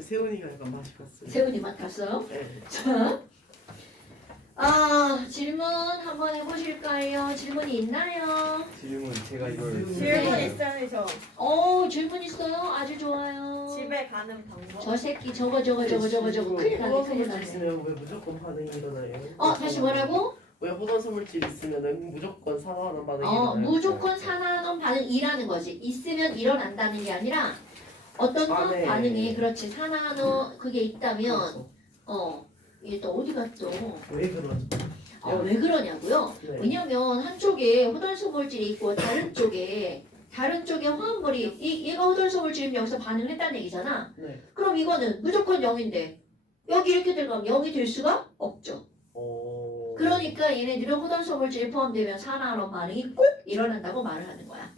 세훈이가 약간 맛이 갔어요. 세훈이 맛 갔어요? 네. 자, 질문 한번 해보실까요? 질문이 있나요? 질문 제가 이걸 질문 네. 있어야죠. 질문 있어요? 아주 좋아요. 집에 가는 방법. 저 새끼 저거 큰일 났네. 호단소물질 있으면 왜 무조건 반응이 일어나요? 다시 뭐라고? 왜 호단소물질 있으면 무조건 산화하는 반응이 일어나요? 무조건 산화하는 반응이라는 거지. 있으면 일어난다는 게 아니라 어떤 화학 네. 반응이 그렇지 산화하는 그게 있다면 그래서 이게 또 어디 갔어? 왜 그러지? 왜 그러냐고요? 네. 왜냐면 한쪽에 호단소물질이 있고 다른 쪽에 화합물이 얘가 호단소물질이면 여기서 반응을 했다는 얘기잖아. 네. 그럼 이거는 무조건 0인데 여기 이렇게 들어가면 0이 될 수가 없죠. 그러니까 얘네들은 호단소물질이 포함되면 산화하는 반응이 꼭 일어난다고 말을 하는 거야.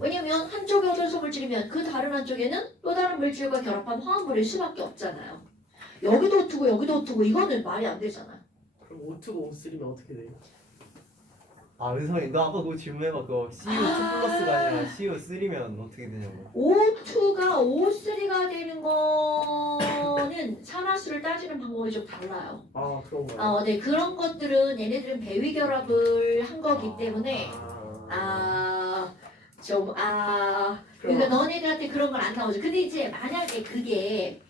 왜냐면 한쪽에 호단소물질이면 그 다른 한쪽에는 또 다른 물질과 결합한 화합물일 수밖에 없잖아요. 여기도 O2고 여기도 O2고 이거는 말이 안 되잖아. 그럼 O2가 O3면 어떻게 돼요? 아 은성이 너 아까 그거 질문해봐. 그거 CO2 플러스가 아니라 CO3면 어떻게 되냐고. O2가 O3가 되는 거는 산화수를 따지는 방법이 좀 달라요. 아 그런가요? 네, 그런 것들은 얘네들은 배위 결합을 한 거기 때문에 그러니까 너네들한테 그런 건 안 나오죠. 근데 이제 만약에 그게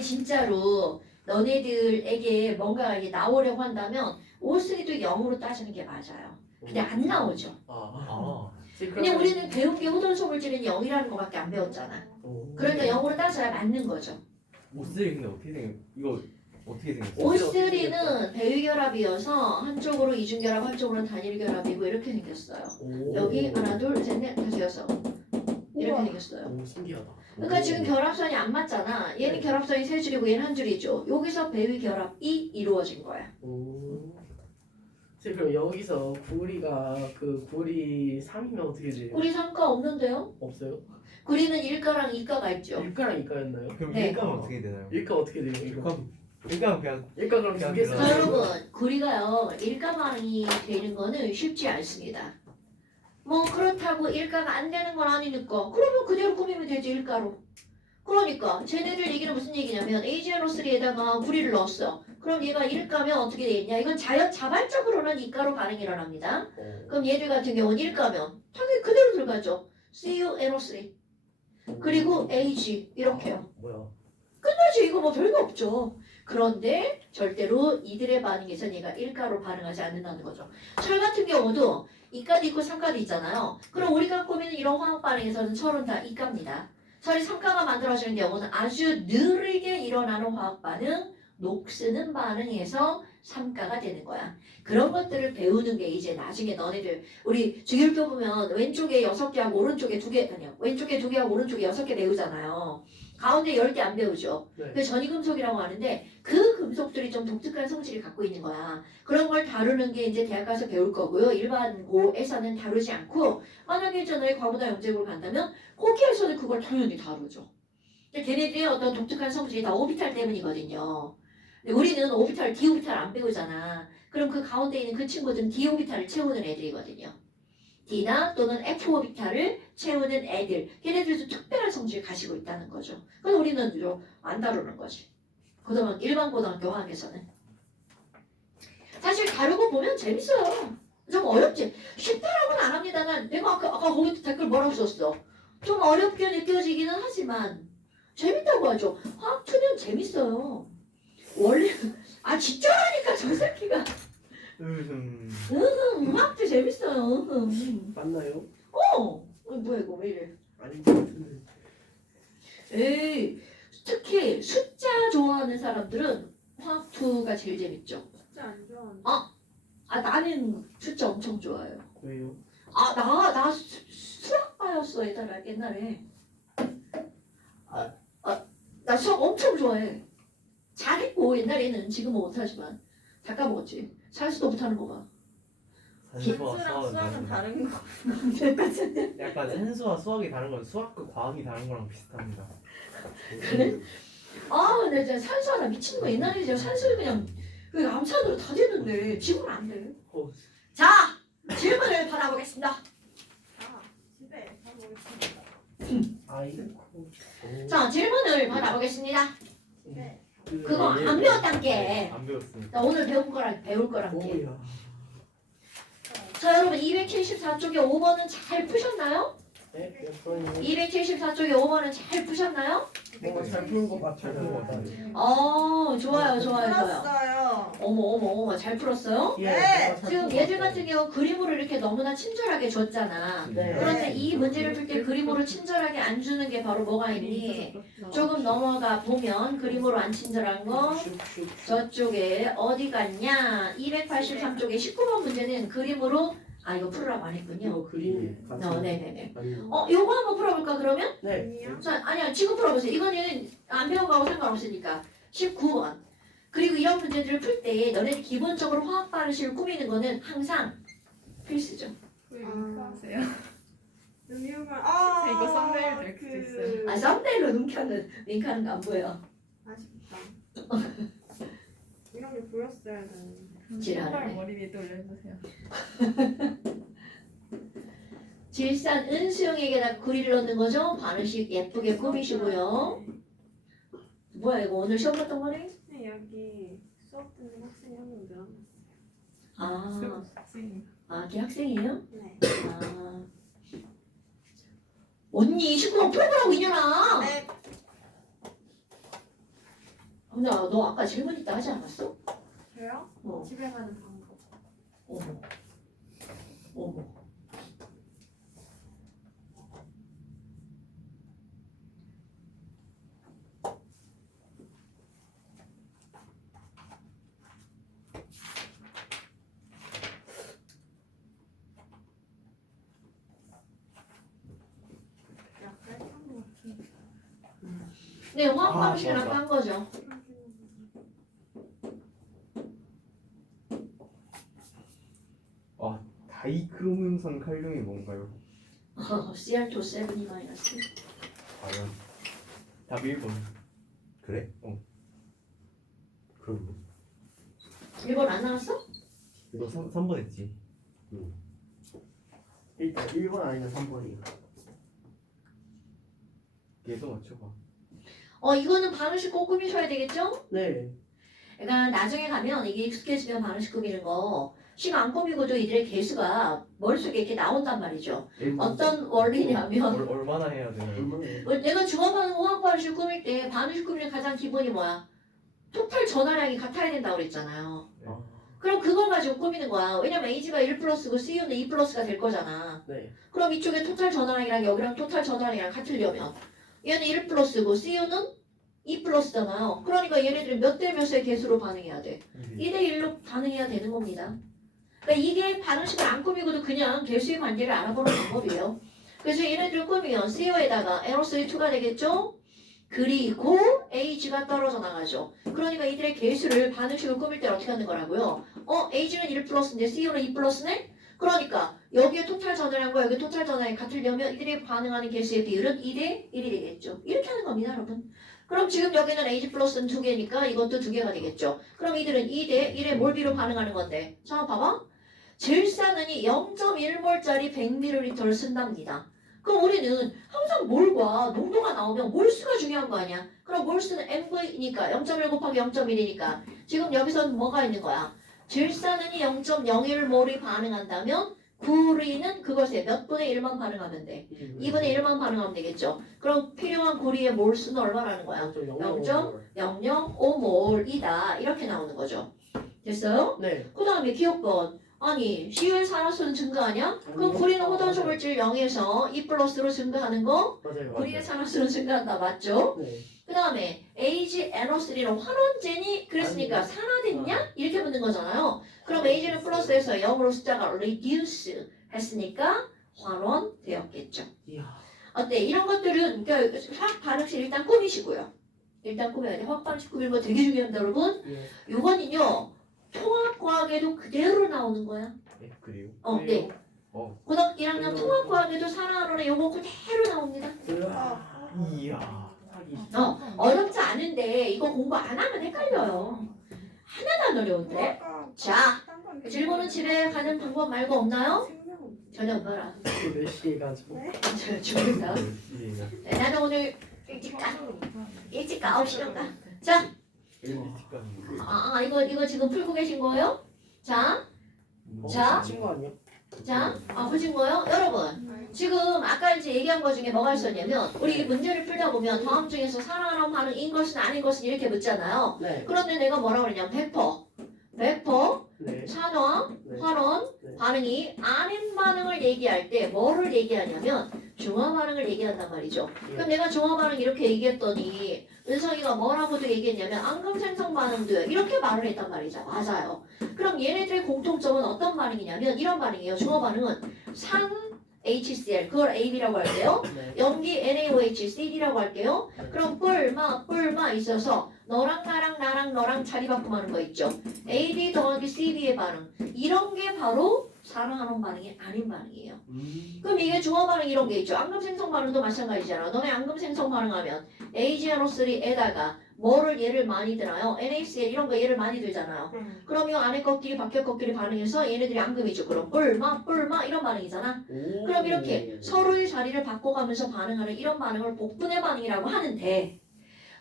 진짜로 너네들에게 뭔가 이게 나오려고 한다면 O3도 0으로 따지는 게 맞아요. 근데 안 나오죠. 그냥 우리는 배운 게 호단소물질은 0이라는 거밖에 안 배웠잖아. 그러니까 0으로 따져야 맞는 거죠. O3 근데 어떻게 생겼? 이거 어떻게 생겼어? O3는 배위 결합이어서 한쪽으로 이중 결합, 한쪽으로는 단일 결합이고 이렇게 생겼어요. 여기 하나, 둘, 셋, 넷, 다섯, 여섯 이렇게 생겼어요. 오 신기하다. 그러니까 지금 결합선이 안 맞잖아. 얘는 결합선이 세 줄이고 얘는 한 줄이죠. 여기서 배위 결합이 이루어진 거야. 선생님 그럼 여기서 구리가 구리 3이면 어떻게 돼요? 구리 3가 없는데요? 없어요? 구리는 1가랑 2가가 있죠. 1가랑 2가였나요? 그럼 네. 1가면 어떻게 되나요? 1가 어떻게 돼요? 1가면 그냥 1가 그럼 그냥 2개 들어가요. 쓰나요? 여러분, 구리가요 1가 반응이 되는 거는 쉽지 않습니다. 뭐 그렇다고 1가가 안 되는 건 아니니까 그러면 그대로 꾸미면 되지 1가로. 그러니까 쟤네들 얘기는 무슨 얘기냐면 AgNO3에다가 구리를 넣었어. 그럼 얘가 1가면 어떻게 되겠냐? 이건 자발적으로는 2가로 반응이 일어납니다. 그럼 얘들 같은 경우는 1가면 당연히 그대로 들어가죠. CuNO3 그리고 Ag 이렇게요. 뭐야? 끝나지. 이거 뭐 별거 없죠. 그런데 절대로 이들의 반응에서 얘가 1가로 반응하지 않는다는 거죠. 철 같은 경우도 2가도 있고 3가도 있잖아요. 그럼 우리가 꾸미는 이런 화학 반응에서는 철은 다 2가입니다. 철이 3가가 만들어지는 경우는 아주 느리게 일어나는 화학 반응, 녹쓰는 반응에서 3가가 되는 거야. 그런 것들을 배우는 게 이제 나중에 너네들 우리 주기율표 보면 왼쪽에 6개하고 오른쪽에 2개 아니요. 왼쪽에 2개하고 오른쪽에 6개 배우잖아요. 가운데 10개 안 배우죠. 네. 그 전이금속이라고 하는데 그 금속들이 좀 독특한 성질을 갖고 있는 거야. 그런 걸 다루는 게 이제 대학 가서 배울 거고요. 일반 고에서는 다루지 않고 만약에 너희 과부다 영재고를 간다면 거기에서는 그걸 당연히 다루죠. 근데 걔네들의 어떤 독특한 성질이 다 오비탈 때문이거든요. 근데 우리는 오비탈, 디오비탈 안 배우잖아. 그럼 그 가운데 있는 그 친구들은 디오비탈을 채우는 애들이거든요. D나 또는 F오비탈을 채우는 애들. 걔네들도 특별한 성질을 가지고 있다는 거죠. 그래서 우리는 좀 안 다루는 거지. 일반 고등학교 화학에서는. 사실 다루고 보면 재밌어요. 좀 어렵지. 쉽다라고는 안 합니다. 내가 아까 거기 댓글 뭐라고 썼어. 좀 어렵게 느껴지기는 하지만 재밌다고 하죠. 화학 투는 재밌어요. 원래 진짜라니까 저 새끼가. 화학도 재밌어요. 맞나요? 뭐야 이거 왜 이래? 아닌 것 같은데. 에이, 특히 숫자 좋아하는 사람들은 화학 2가 제일 재밌죠. 진짜 안 좋아하는데. 나는 숫자 엄청 좋아해요. 왜요? 나 수학과였어 옛날에. 나 수학 엄청 좋아해. 잘했고 옛날에는 지금은 못하지만 다 까먹었지. 산수도 못하는 거 봐. 산수와 산수랑 수학은 다른 거. 약간 산수와 수학이 다른 건 수학과 과학이 다른 거랑 비슷합니다. 그래? 근데 진짜 산수 하나 미치는 거 옛날에 이제 산수는 그냥 그 암산으로 다 되는데 지금은 안 돼. 자, 질문을 받아보겠습니다. 집에 가보겠습니다. 아이고. 자, 질문을 받아보겠습니다. 네. 그거 안 배웠단께. 안 배웠으니까. 나 오늘 배울 거란게. 오야. 자, 여러분 274쪽에 5번은 잘 푸셨나요? 네, 몇 번이요? 274쪽에 5번은 잘 푸셨나요? 뭔가 잘 푸는 것 같아요. 좋아요. 풀었어요. 어머, 잘 풀었어요? 예, 네. 내가 잘 지금 푼것 얘들 같아요. 같은 경우 그림으로 이렇게 너무나 친절하게 줬잖아. 네. 그런데 이 문제를 풀 때 그림으로 친절하게 안 주는 게 바로 뭐가 있니? 조금 넘어가 보면 그림으로 안 친절한 거 슉슉슉. 저쪽에 어디 갔냐? 283쪽에 19번 문제는 그림으로 이거 풀으라고 안 했군요. 이거 그림 같이. 네네네. 아니요. 요거 한번 풀어볼까 그러면? 네. 아니요. 자, 아니야 지금 풀어보세요. 이거는 안 배운 거하고 상관없으니까. 19번. 그리고 이런 문제들을 풀 때 너네들 기본적으로 화학 반응식을 꾸미는 거는 항상 필수죠. 하세요. 이거 썸네일 될 수도 있어요. 썸네일로 윙크하는 거 안 보여. 아쉽다. 이런 게 보였어야 되는데. 지랄하네. 머리 위에 올려주세요. 질산 은수형에게다 구리를 넣는 거죠. 반응식 예쁘게 꾸미시고요. 뭐야 이거 오늘 시험 봤던 거네? 네, 여기 수업 듣는 학생이 한 명 아, 늘어났어요. 걔 학생이에요? 네. 아. 언니 19번 풀어보라고 이년아. 네. 근데 너 아까 질문 있다 하지 않았어? 저요? 어. 집에 가는 방법. 어머. 약간 한것 같은데. 네, 화학 방식을 맞아. 아까 한 거죠. 다이크로뮴산 칼륨이 뭔가요? CR2 마이너스. 과연 답 1번. 그래? 그럼 1번 안 나왔어? 너 3번 했지? 일단 1번 아니면 3번이요. 계속 맞춰봐. 이거는 반응식 꼭 꾸미셔야 되겠죠? 네. 그러니까 나중에 가면 이게 익숙해지면 반응식 꾸미는 거 시가 안 꾸미고도 이들의 개수가 머릿속에 이렇게 나온단 말이죠. 어떤 원리냐면 얼마나 해야 되나요? 내가 중화반응 화학 반응식 꾸밀 때 반응식 꾸미는 가장 기본이 뭐야? 토탈 전화량이 같아야 된다고 그랬잖아요. 그럼 그걸 가지고 꾸미는 거야. 왜냐면 A가 1 플러스고 CU는 2 플러스가 될 거잖아. 네. 그럼 이쪽에 토탈 전화량이랑 여기랑 토탈 전화량이랑 같으려면 얘는 1 플러스고 CU는 2 플러스잖아요. 그러니까 얘네들이 몇 대 몇의 개수로 반응해야 돼? 2대 1로 반응해야 되는 겁니다. 그러니까 이게 반응식을 안 꾸미고도 그냥 개수의 관계를 알아보는 방법이에요. 그래서 얘네들을 꾸미면 CO에다가 NO2가 되겠죠? 그리고 H가 떨어져 나가죠. 그러니까 이들의 개수를 반응식을 꾸밀 때 어떻게 하는 거라고요? H는 1 플러스인데 CO는 2 플러스네? 그러니까 여기에 토탈 전화량과 여기 토탈 전화량이 같으려면 이들이 반응하는 개수의 비율은 2대 1이 되겠죠. 이렇게 하는 겁니다, 여러분. 그럼 지금 여기는 H 플러스는 2개니까 이것도 2개가 되겠죠. 그럼 이들은 2대 1의 몰비로 반응하는 건데 자 봐봐. 질산은이 0.1몰짜리 100ml를 쓴답니다. 그럼 우리는 항상 몰과 농도가 나오면 몰수가 중요한 거 아니야. 그럼 몰수는 MV니까 0.1 곱하기 0.1이니까 지금 여기서는 뭐가 있는 거야. 질산은이 0.01몰이 반응한다면 구리는 그것의 몇 분의 1만 반응하면 돼. 2분의 1만 반응하면 되겠죠. 그럼 필요한 구리의 몰수는 얼마라는 거야? 0.005몰이다. 이렇게 나오는 거죠. 됐어요? 네. 그 다음에 기억번. 아니 CU의 산화수는 증가하냐? 그럼 구리는 호단소 물질 0에서 2 플러스로 증가하는 거 맞아요. 구리의 산화수는 증가한다. 맞죠? 네. 그 다음에 AgNO3는 환원제니 그랬으니까 산화됐냐? 이렇게 묻는 거잖아요. 그럼 Ag는 플러스에서 0으로 숫자가 reduce 했으니까 환원되었겠죠. 이야. 어때? 이런 것들은 그러니까 화학 반응식 일단 꾸미시고요. 일단 꾸며야 돼. 화학 반응식 꾸미는 거 되게 중요합니다, 여러분. 예. 요거는요. 통합과학에도 그대로 나오는 거야. 네, 그래요? 네. 고등학교 1학년 그래요. 통합과학에도 산화론에 요거 그대로 나옵니다. 으아. 이야. 하기 어렵지 않은데 이거 공부 안 하면 헷갈려요. 하나도 안 어려운데. 자, 질문은 집에 가는 방법 말고 없나요? 전혀 없어라. 몇 시에 가지고. 죽는다. 네, 나는 오늘 일찍 가. 일찍 가. 9시간 가. 자, 일찍 가는 거. 이거 지금 풀고 계신 거예요? 자, 자. 친구 아니야? 보신 거요? 여러분, 지금 아까 이제 얘기한 것 중에 뭐가 있었냐면, 우리 이 문제를 풀다 보면 다음 중에서 살아남은 반응인 것은 아닌 것은 이렇게 묻잖아요. 네. 그런데 내가 뭐라고 그랬냐면, 100%, 네. 산화, 네. 활원, 네. 반응이 아닌 반응을 얘기할 때 뭐를 얘기하냐면 중화 반응을 얘기한단 말이죠. 그럼 내가 중화 반응 이렇게 얘기했더니 은성이가 뭐라고도 얘기했냐면 앙금 생성 반응도요. 이렇게 말을 했단 말이죠. 맞아요. 그럼 얘네들의 공통점은 어떤 반응이냐면 이런 반응이에요. 중화 반응은 산 HCl 그걸 AB라고 할게요. 네. 염기 NaOH CD라고 할게요. 네. 그럼 뿔마 있어서 너랑 나랑 너랑 자리 바꿈하는 거 있죠. AD 더하기 CD의 반응 이런 게 바로 사랑하는 반응이 아닌 반응이에요. 그럼 이게 중화 반응 이런 게 있죠. 앙금 생성 반응도 마찬가지잖아. 너네 앙금 생성 반응하면 AgNO3에다가 뭐를 얘를 많이 드나요? NaCl 이런 거 얘를 많이 들잖아요. 그럼 이 안에 것끼리 밖에 것끼리 반응해서 얘네들이 앙금이죠. 그럼 뿔마 이런 반응이잖아. 오. 그럼 이렇게 서로의 자리를 바꿔가면서 반응하는 이런 반응을 복분의 반응이라고 하는데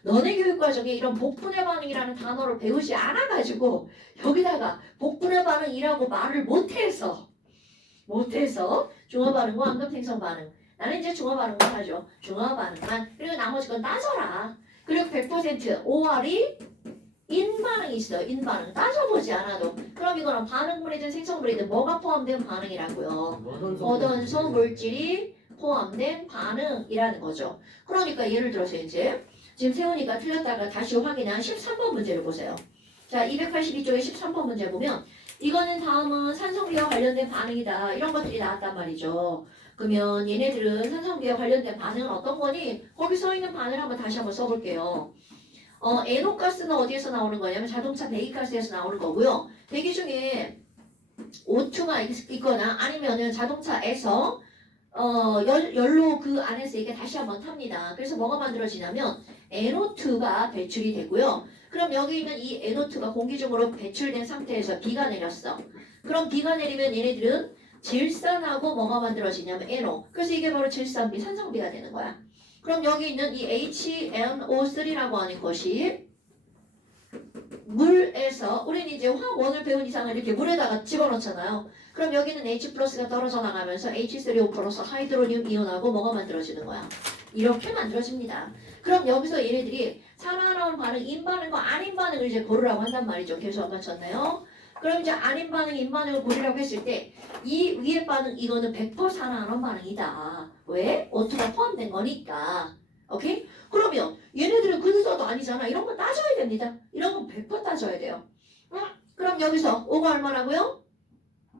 너네 교육 과정에 이런 복분의 반응이라는 단어를 배우지 않아가지고 여기다가 복분의 반응이라고 말을 못해서 중화 반응과 앙금 생성 반응 나는 이제 중화 반응만 하죠. 중화 반응만 그리고 나머지 건 따져라. 그리고 100% OR이 인 반응이 있어요. 인 반응 따져보지 않아도 그럼 이거는 반응물이든 생성물이든 뭐가 포함된 반응이라고요. 어던소 물질이 포함된 반응이라는 거죠. 그러니까 예를 들어서 이제 지금 세훈이가 틀렸다가 다시 확인한 13번 문제를 보세요. 자, 282쪽에 13번 문제 보면 이거는 다음은 산성비와 관련된 반응이다. 이런 것들이 나왔단 말이죠. 그러면 얘네들은 산성비와 관련된 반응은 어떤 거니? 거기 써 있는 반응을 다시 한번 써볼게요. NO가스는 어디에서 나오는 거냐면 자동차 배기가스에서 나오는 거고요. 배기 중에 O2가 있거나 아니면은 자동차에서 열로 그 안에서 이게 다시 한번 탑니다. 그래서 뭐가 만들어지냐면 NO2가 배출이 되고요. 그럼 여기 있는 이 NO2가 공기 중으로 배출된 상태에서 비가 내렸어. 그럼 비가 내리면 얘네들은 질산하고 뭐가 만들어지냐면 NO. 그래서 이게 바로 질산비, 산성비가 되는 거야. 그럼 여기 있는 이 HNO3라고 하는 것이 물에서 우리는 이제 화학원을 배운 이상은 이렇게 물에다가 집어넣잖아요. 그럼 여기는 H 플러스가 떨어져 나가면서 H3O 플러스 하이드로늄 이온하고 뭐가 만들어지는 거야? 이렇게 만들어집니다. 그럼 여기서 얘네들이 살아나온 반응, 인 반응과 아닌 반응을 이제 고르라고 한단 말이죠. 계속 안 맞췄나요? 그럼 이제 아닌 반응, 인 반응을 고르라고 했을 때 이 위의 반응 이거는 100% 살아나온 반응이다. 왜? O2가 포함된 거니까. 오케이? 그러면 얘네들은 근소도 아니잖아. 이런 거 따져야 됩니다. 이런 건 100% 따져야 돼요. 그럼 여기서 O가 얼마라고요?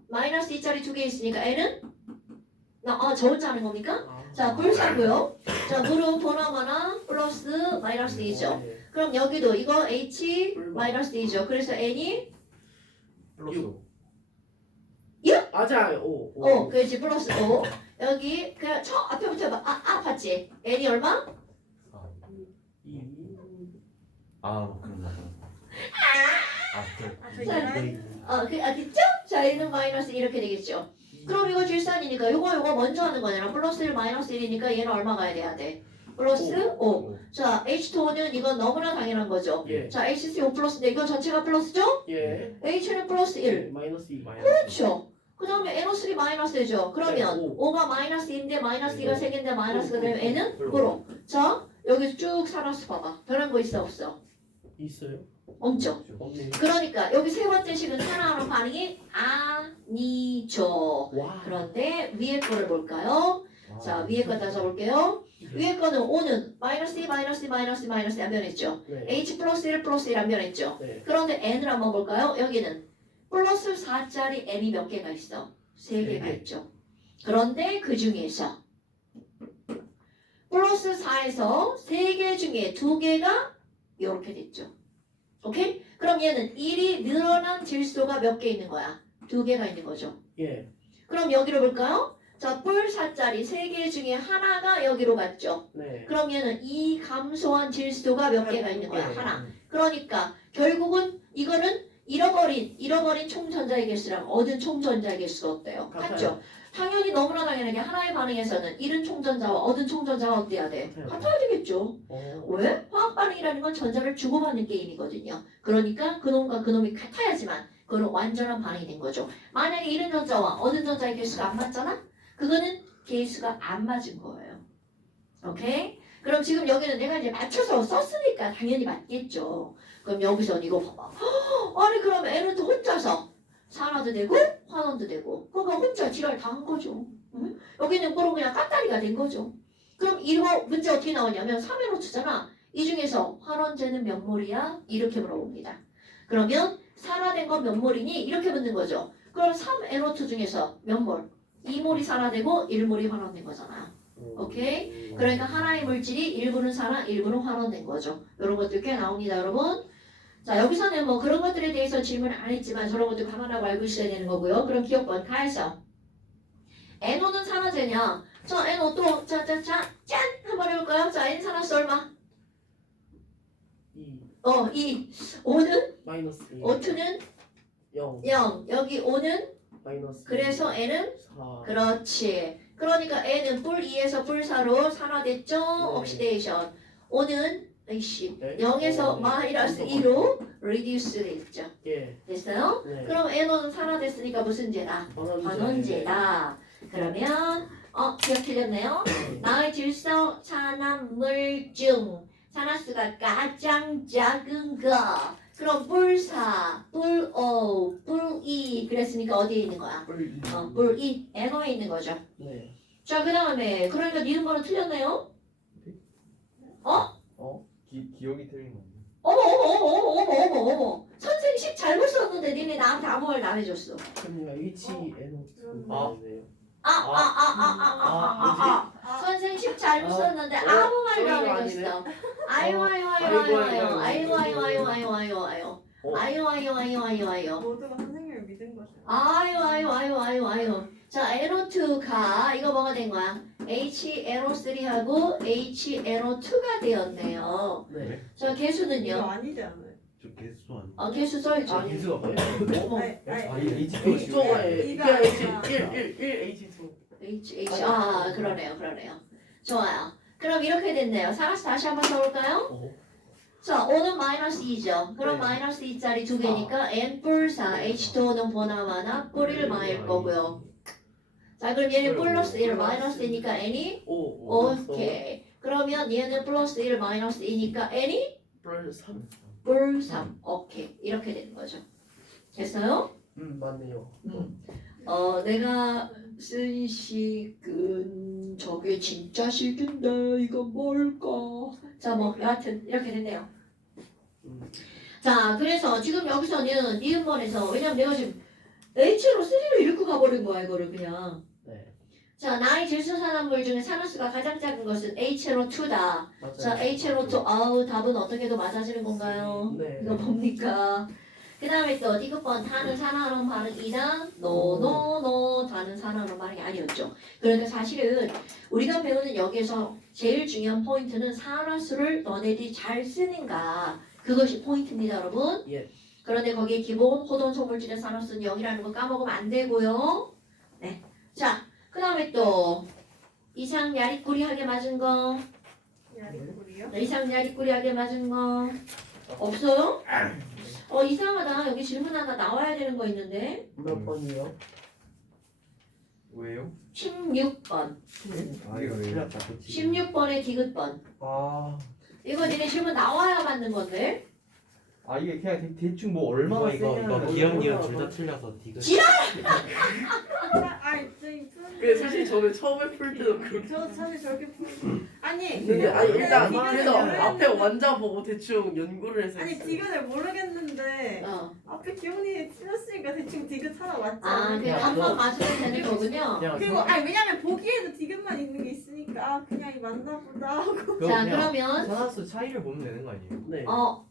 마이너스 2짜리 두 개 있으니까 N은? 저 혼자 하는 겁니까? 자, 불사고요. 자, 물은 보나마나 플러스 마이너스 2죠. 그럼 여기도 이거 H 마이너스 2죠. 그래서 N이 플러스. 맞아. 오. 그렇지 플러스 5. 여기 그냥 앞에부터 해봐. 봤지? N이 얼마? 그런가. 됐죠? 자, N은 마이너스 이렇게 되겠죠. 그럼 이거 질산이니까 요거 먼저 하는 거잖아. 플러스 1 마이너스 1이니까 얘는 얼마 가야 돼야? 플러스 5. 자, H2O는 이건 너무나 당연한 거죠. 예. 자, HCO 플러스인데 이거 전체가 플러스죠? 예. H는 플러스 1. 마이너스 2. 그렇죠. 그 다음에 NO3 마이너스죠. 그러면 네, 5가 마이너스 2인데 마이너스 2가 네. 3개인데 마이너스가 되면 N은 그럼. 고로. 자, 여기 쭉 살아서 봐봐. 변한 거 있어 없어? 있어요? 없죠. 없네. 그러니까 여기 세 번째 식은 하나하는 반응이 아니죠. 와. 그런데 위에 거를 볼까요? 자, 위에 거 따져볼게요. 위에 거는 5는 마이너스 2, 마이너스 2, 마이너스 2, 마이너스 2 안 변했죠. 네. H 플러스 1, 플러스 1 안 변했죠. 네. 그런데 N을 한번 볼까요? 여기는 플러스 4짜리 N이 몇 개가 있어? 3개가 개. 있죠. 그런데 그 중에서 플러스 4에서 3개 중에 2개가 이렇게 됐죠. 오케이? 그럼 얘는 1이 늘어난 질소가 몇 개 있는 거야? 2개가 있는 거죠. 예. 그럼 여기로 볼까요? 자, 뿔 4짜리 3개 중에 하나가 여기로 갔죠. 네. 그럼 얘는 이 감소한 질소가 몇 개가 있는 거야? 하나. 그러니까 결국은 이거는 잃어버린 총전자의 개수랑 얻은 총전자의 개수가 어때요? 같아요. 같죠? 당연히 너무나 당연하게 하나의 반응에서는 잃은 총전자와 얻은 총전자가 어때야 돼? 같아야 되겠죠. 왜? 화학 반응이라는 건 전자를 주고받는 게임이거든요. 그러니까 그놈과 그놈이 같아야지만 그건 완전한 반응이 된 거죠. 만약에 잃은 전자와 얻은 전자의 개수가 안 맞잖아? 그거는 개수가 안 맞은 거예요. 오케이? 그럼 지금 여기는 내가 이제 맞춰서 썼으니까 당연히 맞겠죠. 그럼 여기서 이거 봐봐. 아니 그럼 N은 또 혼자서 산화도 되고 환원도 되고 그러니까 혼자 지랄 다 한 거죠. 응? 여기는 그냥 까다리가 된 거죠. 그럼 이거 문제 어떻게 나오냐면 3NO2잖아. 이 중에서 환원제는 몇 몰이야? 이렇게 물어봅니다. 그러면 산화된 건 몇 몰이니? 이렇게 묻는 거죠. 그럼 3NO2 중에서 몇 몰? 2몰이 산화되고 1몰이 환원된 거잖아. 오케이? 그러니까 하나의 물질이 일부는 산화, 일부는 환원된 거죠. 이런 것들 꽤 나옵니다, 여러분. 자, 여기서는 뭐 그런 것들에 대해서 질문 안 했지만 저런 것들 감안하고 알고 있어야 되는 거고요. 그럼 기억번 가해서 NO는 산화제냐? 자, NO 또 짠! 한번 해볼까요? 자, N 산화수 얼마? 2. 5는? 마이너스 2. O2는? 0. 0. 여기 5는? 마이너스 그래서 N은? 4. 그렇지. 그러니까 N은 뿔 2에서 뿔 4로 산화됐죠? 옥시데이션. O는? 이씨. 네. 0에서 네. 마이너스 2로 reduce 됐죠. 예. 됐어요? 네. 그럼 NO는 산화됐으니까 무슨 제다? 반원제다. 그러면 기억 틀렸네요. 나의 질소 산화물 중 산화수가 가장 작은 거. 그럼 뿔4, 뿔5, 뿔2 그랬으니까 어디에 있는 거야? 뿔2, NO에 있는 거죠. 네. 자, 그 다음에 그러니까 니은번호 틀렸네요? 기억이 틀린 건데. 어머. 선생님 10 잘못 썼는데 니네 나한테 아무 말도 안 해줬어. 그러니까 HNO2. 아. 선생님 10 잘못 썼는데 아무 말도 안 해줬어. 아유. 모두가 선생님을 믿은 거죠. 아유. 자, NO2가 이거 뭐가 된 거야? HNO3하고 HNO2가 되었네요. 네. 자, 이거 개수는요? 아니지 않아요? 저 개수 아니. 개수 써있지. 아니, 개수가 뭐야? 어머. H2에 이거 그냥 아니야. H1 H2. 그러네요. 좋아요. 그럼 이렇게 됐네요. 살아서 다시 한번 써볼까요? 자, 5는 마이너스 2죠. 그럼 네. 마이너스 2짜리 두 개니까 N 뿔 4, H2O는 보나마나 뿔 1 마일 거고요. 자, 그럼 얘는 플러스 1 마이너스 2니까 N이? 5. 오케이. 그러면 얘는 플러스 1 마이너스 2니까 N이? 플러스 3. 뿔 3. 오케이. 이렇게 되는 거죠. 됐어요? 맞네요. 내가 쓴 식은 저게 진짜 식인데 이거 뭘까? 자, 뭐 여하튼 이렇게 됐네요. 자, 그래서 지금 여기서는 니은번에서 왜냐면 내가 지금 H로 3로 읽고 가버린 거야 이거를 그냥. 네. 자, 나의 질소산화물 중에 산화수가 가장 작은 것은 HNO2다. 맞아요. 자, HNO2 아우 답은 어떻게 해도 맞아지는 건가요? 네. 이거 뭡니까? 그 다음에 또 디귿번 다는 산화론 반응이다. 노 다는 산화론 반응이 아니었죠. 그러니까 사실은 우리가 배우는 여기에서 제일 중요한 포인트는 산화수를 너네들이 잘 쓰는가 그것이 포인트입니다 여러분. 예. 그런데 거기에 기본 호돈 소물질의 산화수는 0이라는 거 까먹으면 안 되고요. 네. 자, 그 다음에 또 이상 야리꾸리하게 맞은 거 야리꾸리요? 이상 야리꾸리하게 맞은 거 없어요? 이상하다. 여기 질문 하나 나와야 되는 거 있는데 몇 번이요? 왜요? 16번 아 이거 왜요? 16번에 디귿번 이거 니네 질문 나와야 맞는 건데 아 이게 그냥 대충 뭐 얼마나 이거 세냐는 기억 니은 얼마나 둘 다 틀려서 디귿. 근데 사실 저는 처음에 풀 때도 그렇게. 저 사실 저렇게 아니 근데 아니 일단 디귿을 그래서 앞에 모르겠는데- 완자 보고 대충 연구를 해서 아니 했어요. 디귿을 모르겠는데 어. 앞에 기억이 틀렸으니까 대충 디귿 하나 맞지 아, 그 않을까? 답만 맞으면 되는 거군요. 그냥 그리고 아니 왜냐면 보기에도 디귿만 있는 게 있으니까 아 그냥 이 맞나 보다 하고 자, 그러면 산화수 차이를 보면 되는 거 아니에요? 네.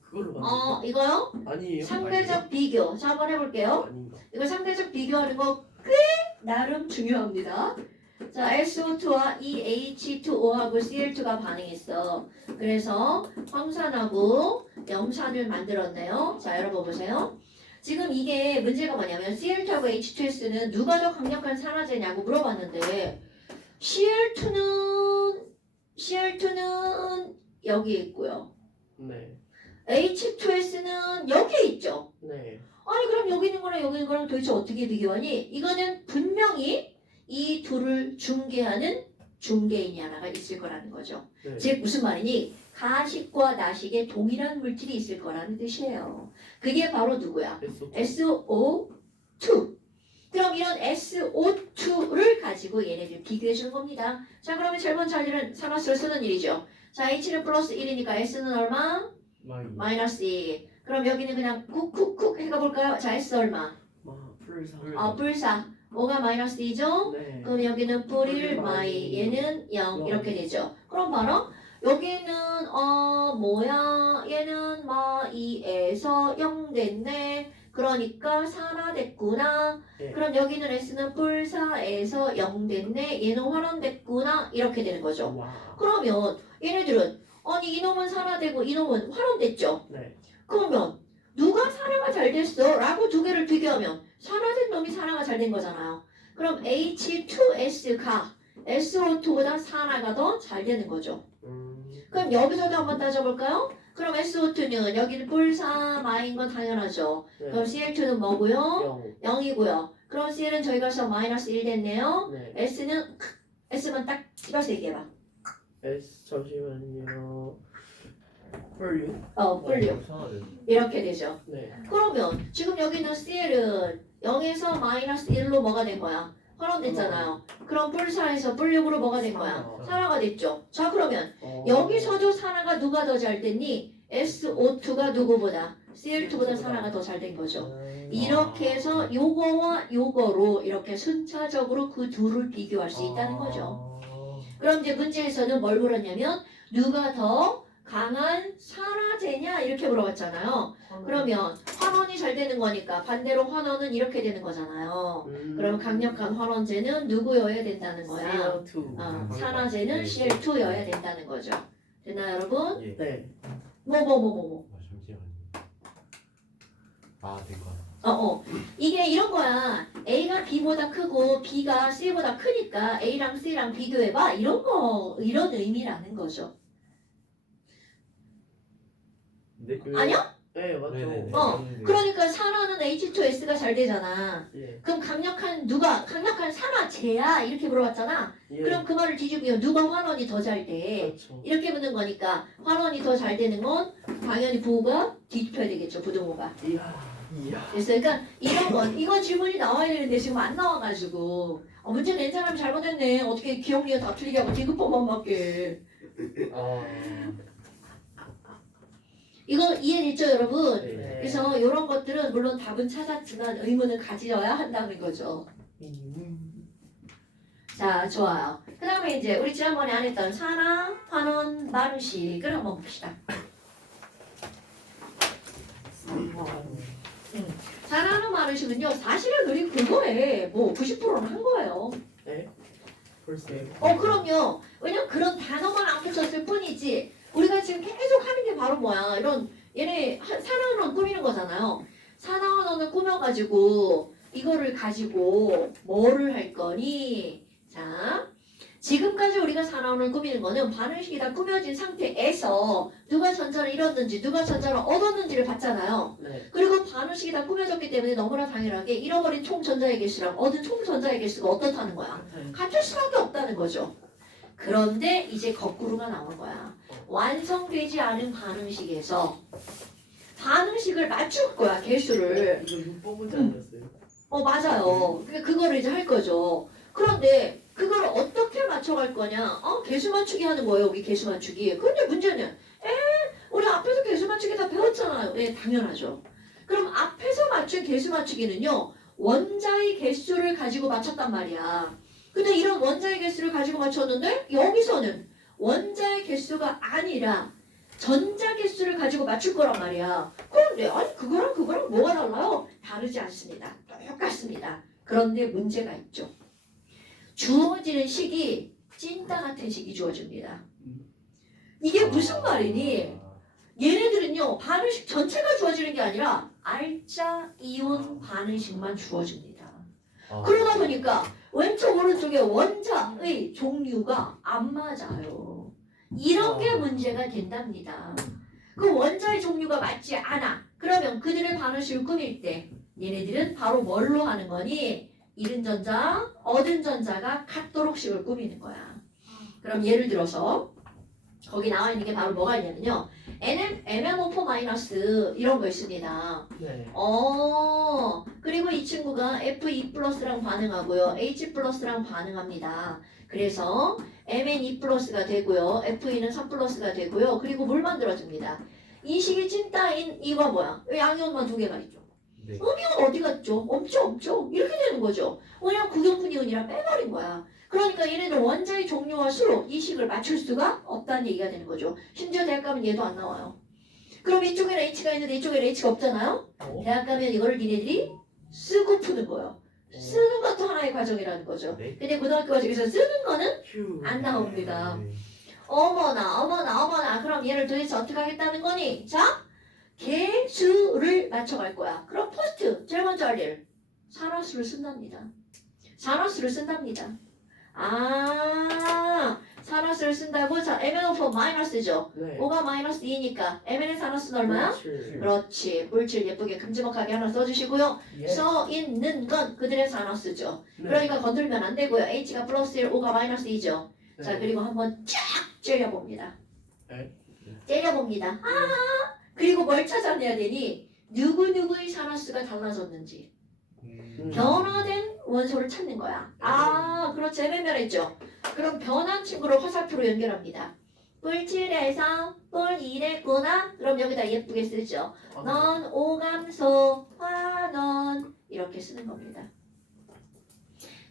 그걸로 만든 이거요? 아니에요. 상대적 비교. 자, 한번 해볼게요. 아닌가. 이거 상대적 비교하는 거 꽤 나름 중요합니다. 자, SO2와 이 H2O하고 Cl2가 반응했어. 그래서 황산하고 염산을 만들었네요. 자, 여러분 보세요. 지금 이게 문제가 뭐냐면 Cl2하고 H2S는 누가 더 강력한 산화제냐고 물어봤는데 Cl2는 여기 있고요. 네. H2S는 여기에 있죠. 네. 아니 그럼 여기 있는 거랑 여기 있는 거랑 도대체 어떻게 비교하니? 이거는 분명히 이 둘을 중개하는 중개인이 하나가 있을 거라는 거죠. 네. 즉 무슨 말이니? 가식과 나식에 동일한 물질이 있을 거라는 뜻이에요. 그게 바로 누구야? SO2. 그럼 이런 SO2를 가지고 얘네들 비교해 주는 겁니다. 자 그러면 제일 먼저 할 일은 산화수를 쓰는 일이죠. 자 H는 플러스 1이니까 S는 얼마? 마이너스 2. 그럼 여기는 그냥 쿡쿡쿡 해가 볼까요? 자 S 얼마? 불사. 불사. 뭐가 마이너스 2죠? 네. 그럼 여기는 뿌릴 마이 얘는 0 이렇게 되죠. 그럼 바로 여기는 뭐야 얘는 마 2에서 0 됐네. 그러니까 산화됐구나. 네. 그럼 여기는 S는 뿔사에서 0 됐네. 얘는 활원됐구나. 이렇게 되는 거죠. 와. 그러면 얘네들은 아니 이놈은 산화되고 이놈은 활원됐죠. 네. 그러면 누가 산화가 잘 됐어? 라고 두 개를 비교하면 산화된 놈이 산화가 잘 된 거잖아요. 그럼 H2S가 SO2보다 산화가 더 잘 되는 거죠. 그럼 여기서도 한번 따져볼까요? 그럼 SO2는 여기는 뿔사 마인 건 당연하죠. 네. 그럼 Cl2는 뭐고요? 0. 0이고요. 그럼 Cl은 저기 가서 마이너스 1 됐네요. 네. S만 딱 찍어서 얘기해봐. S 잠시만요. 뿔류. 뿔류. 이렇게 되죠. 네. 그러면 지금 여기 있는 Cl은 0에서 마이너스 1로 뭐가 된 거야? 활원됐잖아요. 그럼 뿔사에서 뿔육으로 뭐가 된 거야? 산화가 됐죠. 자 그러면 여기서도 산화가 누가 더 잘 됐니? SO2가 누구보다? Cl2보다 산화가 더 잘 된 거죠. 이렇게 해서 요거와 요거로 이렇게 순차적으로 그 둘을 비교할 수 있다는 거죠. 그럼 이제 문제에서는 뭘 물었냐면 누가 더 강한 산화제냐 이렇게 물어봤잖아요. 그러면 환원이 잘 되는 거니까 반대로 환원은 이렇게 되는 거잖아요. 그럼 강력한 환원제는 누구여야 된다는 거야? CO2. 산화제는 Cl2여야 된다는 거죠. 됐나요 여러분? 네. 뭐. 잠시만요. 된 거. 이게 이런 거야. A가 B보다 크고 B가 C보다 크니까 A랑 C랑 비교해봐. 이런 의미라는 거죠. 네? 아니요? 네, 맞죠. 네네네. 그러니까 산화는 H2S가 잘 되잖아. 예. 그럼 강력한 산화제야 이렇게 물어봤잖아. 예. 그럼 그 말을 뒤집으면 누가 환원이 더 잘 돼? 그렇죠. 이렇게 묻는 거니까 환원이 더 잘 되는 건 당연히 부호가 뒤집혀야 되겠죠. 부등호가. 이야. 됐어요. 그러니까 이건 질문이 나와야 되는데 지금 안 나와가지고 문제 낸 사람 잘못했네. 어떻게 기억력이 다 틀리게 하고 디귿법만 맞게. 이거 이해됐죠 여러분? 네. 그래서 이런 것들은 물론 답은 찾았지만 의문은 가지어야 한다는 거죠. 자 좋아요. 그 다음에 이제 우리 지난번에 안 했던 산화, 환원, 마르식을 한번 봅시다. 산화는 마르식은요 사실은 우리 그거에 뭐 90%는 한 거예요. 네. 벌써. 그럼요. 왜냐면 그런 단어만 안 붙였을 뿐이지 우리가 지금 계속 하는 게 바로 뭐야. 얘네 산화원을 꾸미는 거잖아요. 산화원을 꾸며가지고 이거를 가지고 뭐를 할 거니? 자, 지금까지 우리가 산화원을 꾸미는 거는 반응식이 다 꾸며진 상태에서 누가 전자를 잃었는지 누가 전자를 얻었는지를 봤잖아요. 네. 그리고 반응식이 다 꾸며졌기 때문에 너무나 당연하게 잃어버린 총 전자의 개수랑 얻은 총 전자의 개수가 어떻다는 거야? 같을 수밖에 없다는 거죠. 그런데 이제 거꾸로가 나온 거야. 완성되지 않은 반응식에서 반응식을 맞출 거야, 개수를. 이거 6번 문제 아니었어요? 맞아요. 그러니까 그거를 이제 할 거죠. 그런데 그걸 어떻게 맞춰갈 거냐? 개수 맞추기 하는 거예요, 우리 개수 맞추기. 근데 문제는 우리 앞에서 개수 맞추기 다 배웠잖아요. 네, 당연하죠. 그럼 앞에서 맞춘 개수 맞추기는요, 원자의 개수를 가지고 맞췄단 말이야. 근데 이런 원자의 개수를 가지고 맞췄는데 여기서는 원자의 개수가 아니라 전자 개수를 가지고 맞출 거란 말이야. 그런데 아니 그거랑 뭐가 달라요? 다르지 않습니다. 똑같습니다. 그런데 문제가 있죠. 주어지는 식이 찐따 같은 식이 주어집니다. 이게 무슨 말이니? 얘네들은요 반응식 전체가 주어지는 게 아니라 알짜 이온 반응식만 주어집니다. 아. 그러다 보니까 왼쪽 오른쪽에 원자의 종류가 안 맞아요. 이런 게 문제가 된답니다. 그 원자의 종류가 맞지 않아. 그러면 그들의 반응식을 꾸밀 때 얘네들은 바로 뭘로 하는 거니? 잃은 전자, 얻은 전자가 같도록 식을 꾸미는 거야. 그럼 예를 들어서 거기 나와 있는 게 바로 뭐가 있냐면요. MnO4 마이너스 이런 거 있습니다. 네. 그리고 이 친구가 Fe 플러스랑 반응하고요. H 플러스랑 반응합니다. 그래서 Mn2 플러스가 되고요. Fe는 3 플러스가 되고요. 그리고 물 만들어집니다. 이 식이 찐따인 이거 뭐야? 왜 양이온만 두 개가 있죠? 네. 음이온 어디 갔죠? 없죠. 이렇게 되는 거죠. 왜냐면 구경분이온이라 빼버린 거야. 그러니까 얘네들 원자의 종류와 수로 이 식을 맞출 수가 없다는 얘기가 되는 거죠. 심지어 대학 가면 얘도 안 나와요. 그럼 이쪽에는 H가 있는데 이쪽에는 H가 없잖아요? 어? 대학 가면 이거를 니네들이 쓰고 푸는 거예요. 쓰는 것도 하나의 과정이라는 거죠. 네. 근데 고등학교 과정에서 쓰는 거는 휴. 안 나옵니다. 네. 어머나. 그럼 얘를 도대체 어떻게 하겠다는 거니? 자, 개수를 맞춰갈 거야. 그럼 포스트, 제일 먼저 할 일. 산화수를 쓴답니다. 산화수를 쓴다고? 자, MnO4 마이너스죠. 네. 5가 마이너스 2니까 Mn의 산화수는 얼마야? 물질. 그렇지. 물질 예쁘게 큼지막하게 하나 써주시고요. 예. 써 있는 건 그들의 산화수죠. 네. 그러니까 건들면 안 되고요. H가 플러스 1, 5가 마이너스 2죠. 네. 자, 그리고 한번 쫙 째려봅니다. 네. 째려봅니다. 그리고 뭘 찾아내야 되니? 누구누구의 산화수가 달라졌는지. 변화된 원소를 찾는 거야. 그렇지. 애매모호했죠. 그럼 변한 친구를 화살표로 연결합니다. 뿔7에서 뿔1했구나. 그럼 여기다 예쁘게 쓰죠. 넌 오감소 화넌 이렇게 쓰는 겁니다.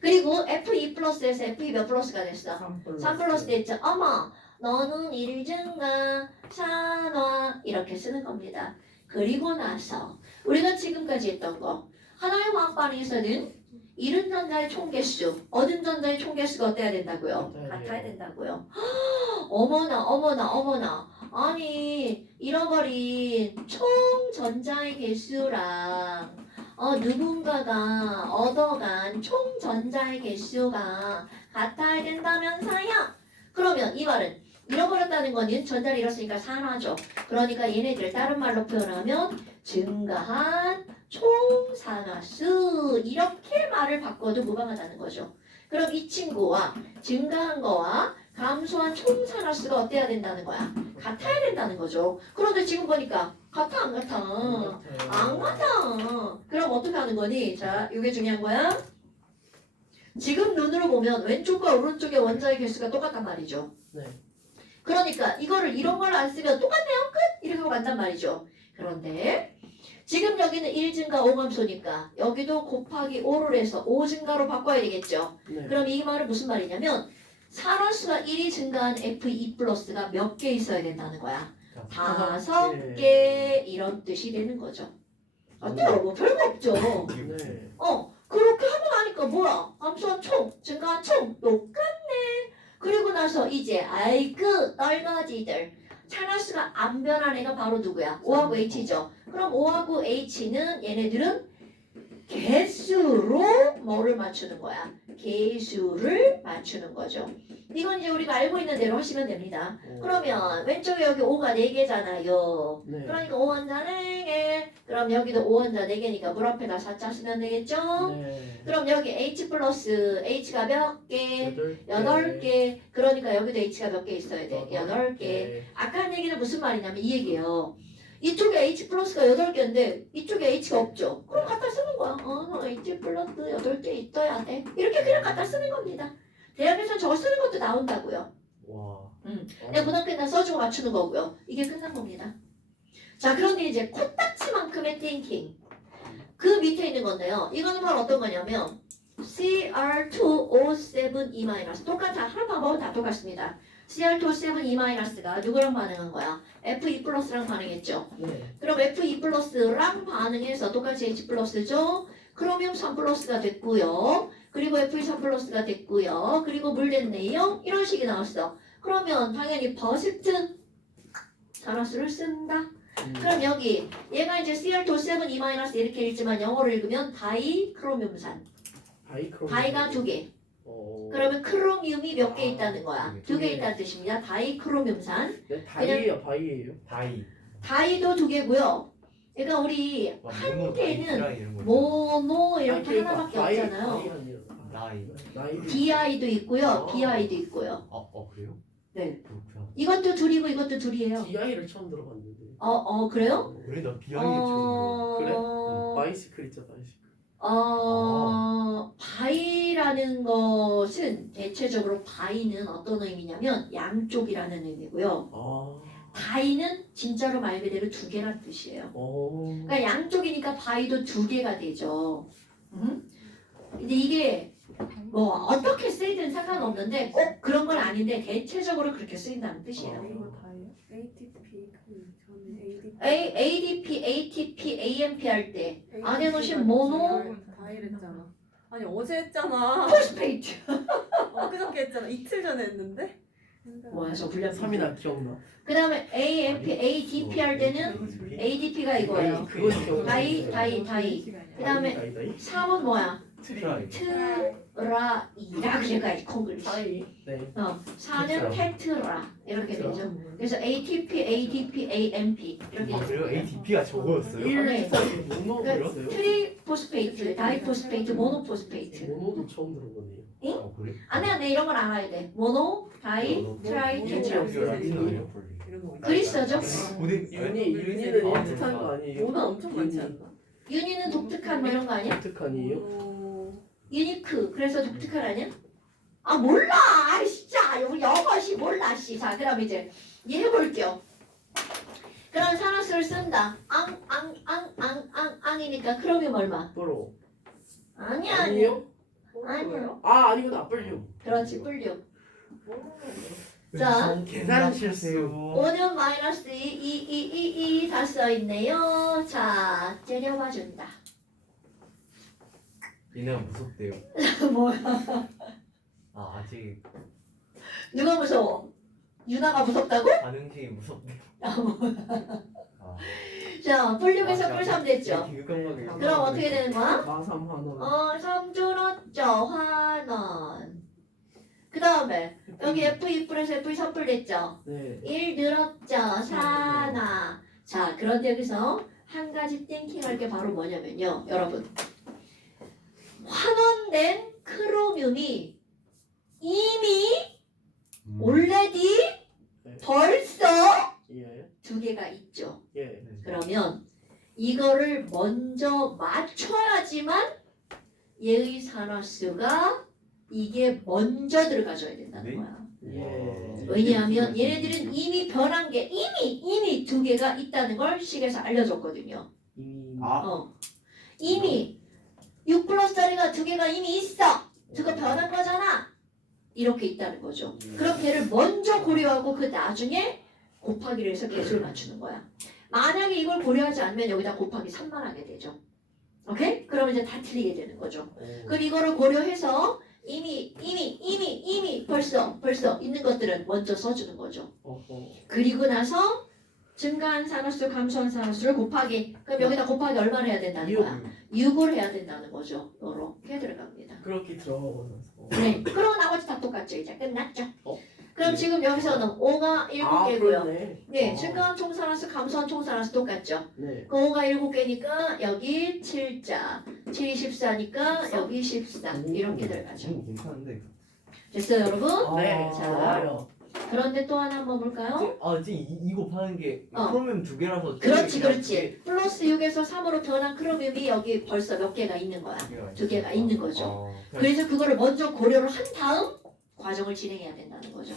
그리고 Fe 플러스에서 Fe 몇 플러스가 됐어? 3 플러스 됐죠. 어머 너는 1 증가 산화 이렇게 쓰는 겁니다. 그리고 나서 우리가 지금까지 했던 거 하나의 화학 반응에서는 잃은 전자의 총개수, 얻은 전자의 총개수가 어때야 된다고요? 같아야 된다고요. 어머나. 아니 잃어버린 총 전자의 개수랑 누군가가 얻어간 총 전자의 개수가 같아야 된다면서요? 그러면 이 말은 잃어버렸다는 거는 전자를 잃었으니까 산화죠. 그러니까 얘네들을 다른 말로 표현하면 증가한 총산화수 이렇게 말을 바꿔도 무방하다는 거죠. 그럼 이 친구와 증가한 거와 감소한 총산화수가 어때야 된다는 거야? 같아야 된다는 거죠. 그런데 지금 보니까 같아 안 같아? 안 같아. 그럼 어떻게 하는 거니? 자, 이게 중요한 거야. 지금 눈으로 보면 왼쪽과 오른쪽의 원자의 개수가 똑같단 말이죠. 네. 그러니까 이거를 이런 걸 안 쓰면 똑같네요. 끝! 이렇게 하고 간단 말이죠. 그런데 지금 여기는 1증가 5감소니까 여기도 곱하기 5를 해서 5증가로 바꿔야 되겠죠. 네. 그럼 이 말은 무슨 말이냐면 산화수가 1이 증가한 Fe 플러스가 몇 개 있어야 된다는 거야. 5개 이런 뜻이 되는 거죠. 어때요? 뭐 별거 없죠. 네. 그렇게 하고 나니까 뭐야? 감소한 총, 증가한 총 똑같네. 그리고 나서 이제 아이고 떨거지들 산화수가 안 변한 애가 바로 누구야? O하고 H죠. 그럼 O하고 H는 얘네들은 개수로 뭐를 맞추는 거야? 개수를 맞추는 거죠. 이건 이제 우리가 알고 있는 대로 하시면 됩니다. 그러면 왼쪽에 여기 5가 4개잖아요. 네. 그러니까 5원자 4개. 그럼 여기도 5원자 4개니까 물 앞에다 4자 쓰면 되겠죠? 네. 그럼 여기 H 플러스 H가 몇 개? 8개. 8개. 그러니까 여기도 H가 몇 개 있어야 돼? 8개. 네. 아까 한 얘기는 무슨 말이냐면 이 얘기예요. 이쪽에 H 플러스가 8개인데 이쪽에 H가 없죠. 그럼 갖다 쓰는 거야. H 플러스 8개 있어야 돼. 이렇게 그냥 갖다 쓰는 겁니다. 대학에서 저거 쓰는 것도 나온다고요. 와. 그냥 고등학교에다 써주고 맞추는 거고요. 이게 끝난 겁니다. 자, 그런데 이제 코딱지만큼의 띵킹. 그 밑에 있는 건데요. 이거는 바로 어떤 거냐면 Cr2O7E- 똑같아. 하는 방법은 다 똑같습니다. Cr2O7E-가 누구랑 반응한 거야? Fe 플러스랑 반응했죠. 네. 그럼 Fe 플러스랑 반응해서 똑같이 H 플러스죠. 크로미움 3 플러스가 됐고요. 그리고 Fe 3 플러스가 됐고요. 그리고 물 됐네요. 이런 식이 나왔어. 그러면 당연히 퍼시트 산화수를 쓴다. 그럼 여기 얘가 이제 Cr2 2- 이렇게 읽지만 영어로 읽으면 다이크로뮴산. 다이가 2개. 그러면 크로뮴이 몇 개 있다는 거야? 2개 있다는 뜻입니다. 다이크로뮴산. 네, 다이예요, 바이예요. 다이. 다이도 2개고요. 그러니까 우리 막 한 모노, 개는 다이크라인 이런 거 모노 이렇게 하나밖에 없잖아요. 다이. DI도 있고요. BI도 있고요. 그래요? 네. 그렇구나. 이것도 둘이고 이것도 둘이에요. DI를 처음 들어봤는데. 그래요? 그래 나 비하인드 처음 그래? 어, 바이시클 있죠, 바이시클. 바이라는 것은 대체적으로 바이는 어떤 의미냐면 양쪽이라는 의미고요. 다이는 진짜로 말 그대로 2개란 뜻이에요. 그러니까 양쪽이니까 바이도 2개가 되죠. 근데 이게 뭐 어떻게 쓰이든 상관없는데 꼭 그런 건 아닌데 대체적으로 그렇게 쓰인다는 뜻이에요. 이거 다예요? ATP 저는 ADP, ATP, AMP 할 때 안에 놓으신 모노 다이랬잖아. 아니 어제 했잖아. 포스페이트. 엊그저께 했잖아. 이틀 전에 했는데. 뭐야 저 불량 3이나 기억나. 그 다음에 AMP, ADP 할 때는 ADP가 이거예요. 그거 기억나. 다이. 그 다음에 다이. 3은 뭐야? 트라이. 트라이라 그래가지고 콩글리시. 다이. 네. 4는 테트라 이렇게 되죠. 그래서 ATP, ADP, AMP 이렇게 아 그래요? ATP가 저거였어요? 1, 2, 모노였어요? 트리포스페이트, 다이포스페이트, 모노포스페이트. 모노도 처음 들어보네요. 그래? 안돼 이런 건 알아야 돼. 모노, 다이, 트라이, 테트라. 라틴어예요? 그리스어죠? 윤희는 독특한 거 아니에요? 모노 엄청 많지 않나? 유니는 독특한 뭐 이런 거 아니야? 독특한이에요? 유니크 그래서 독특한 아니야? 아 몰라 진짜 영어시 몰라 씨. 자 그럼 이제 해볼게요. 그런 산화수를 쓴다. 앙이니까 크로뮴 얼마? 프로. 아니야. 아니요? 아니요. 아니구나. 뿔류. 그렇지 뿔류. 자 계산 실수. 5는 마이너스 2 다 써있네요. 자 때려봐준다. 얘네가 무섭대요. 뭐야? 아직 누가 무서워? 유나가 무섭다고? 반응식이 무섭대요. 자 뿔육에서 뿔3 됐죠? 교육감각이. 그럼 어떻게 되는 거야? 마삼 하나. 3 줄었죠. 환원. 그 다음에 여기 F2뿔에서 F3뿔 됐죠? 네. 1 늘었죠. 산화. 자 그런데 여기서 한 가지 띵킹할 게 바로 뭐냐면요. 여러분. 환원된 크로뮴이 이미 올레디 벌써 예. 2개가 있죠. 예. 그러면 이거를 먼저 맞춰야지만 얘의 산화수가 이게 먼저 들어가줘야 된다는 네? 거야. 예. 왜냐하면 얘네들은 이미 변한 게 이미 2개가 있다는 걸 식에서 알려줬거든요. 이미 6 플러스짜리가 2개가 이미 있어. 그거 변한 거잖아. 이렇게 있다는 거죠. 그럼 걔를 먼저 고려하고 그 나중에 곱하기를 해서 개수를 맞추는 거야. 만약에 이걸 고려하지 않으면 여기다 곱하기 3만 하게 되죠. 오케이? 그럼 이제 다 틀리게 되는 거죠. 그럼 이거를 고려해서 이미 벌써 있는 것들은 먼저 써주는 거죠. 그리고 나서 증가한 산화수, 감소한 산화수를 곱하기. 그럼 여기다 곱하기 얼마를 해야 된다는 거야? 6을 해야 된다는 거죠. 이렇게 들어갑니다. 그렇게 들어가고 나서. 네. 그리고 나머지 다 똑같죠. 이제 끝났죠. 어? 그럼 지금 여기서는 5가 7개고요. 그러네. 네. 증가한 총산화수, 감소한 총산화수 똑같죠. 네. 그 5가 7개니까 여기 7자. 7이 14니까 여기 14. 이렇게 들어가죠. 괜찮은데. 됐어요, 여러분? 네. 자. 좋아요. 그런데 또 하나 한번 볼까요? 지금 이 곱하는 게 크로뮴 2개라서. 그렇지. 플러스 6에서 3으로 변한 크로뮴이 여기 벌써 몇 개가 있는 거야. 2개가 있는 거죠. 그래서 그거를 먼저 고려를 한 다음 과정을 진행해야 된다는 거죠.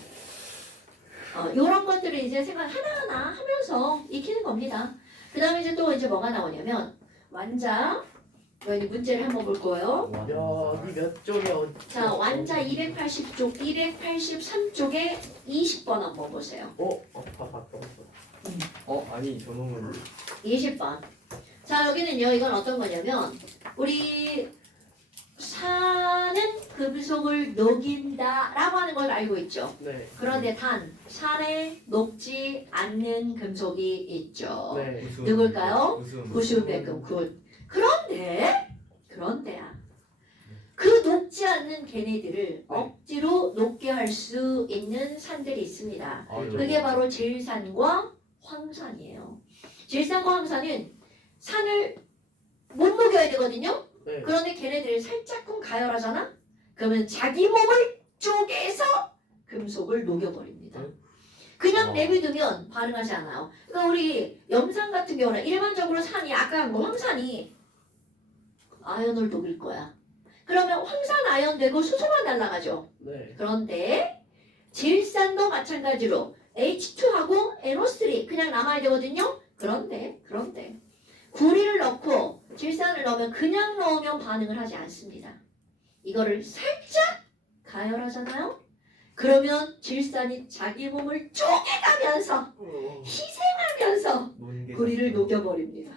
이런 것들을 이제 생각 하나하나 하면서 익히는 겁니다. 그 다음에 이제 또 이제 뭐가 나오냐면 완자. 여기 문제를 한번 볼 거예요. 야, 니 몇 쪽이야? 자, 완자 280쪽, 283쪽에 20번 한번 보세요. 다 봤다. 아니 저놈은 20번. 자, 여기는요, 이건 어떤 거냐면, 우리 산은 금속을 녹인다라고 하는 걸 알고 있죠. 네. 그런데 단 산에 녹지 않는 금속이 있죠. 네. 우수. 누굴까요? 우수. 구수백금 굿. 그런데야 그 녹지 않는 걔네들을 억지로 녹게 할 수 있는 산들이 있습니다. 아, 그게 바로 질산과 황산이에요. 질산과 황산은 산을 못 녹여야 되거든요. 네. 그런데 걔네들이 살짝쿵 가열하잖아. 그러면 자기 몸을 쪼개서 금속을 녹여버립니다. 그냥 내비두면 반응하지 않아요. 그러니까 우리 염산 같은 경우는 일반적으로 산이 아까 뭐 황산이 아연을 녹일 거야. 그러면 황산 아연 되고 수소만 날아가죠. 네. 그런데 질산도 마찬가지로 H2하고 NO3 그냥 남아야 되거든요. 그런데 구리를 넣고 질산을 넣으면 그냥 넣으면 반응을 하지 않습니다. 이거를 살짝 가열하잖아요. 그러면 질산이 자기 몸을 쪼개가면서 희생하면서 구리를 녹여버립니다.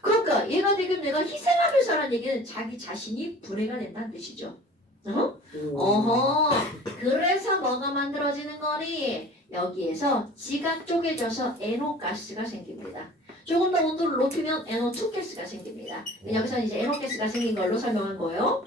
그러니까 얘가 지금 내가 희생하면서라는 얘기는 자기 자신이 분해가 된다는 뜻이죠. 어허. 그래서 뭐가 만들어지는 거니? 여기에서 지가 쪼개져서 NO 가스가 생깁니다. 조금 더 온도를 높이면 NO2 가스가 생깁니다. 여기서는 이제 NO 가스가 생긴 걸로 설명한 거예요.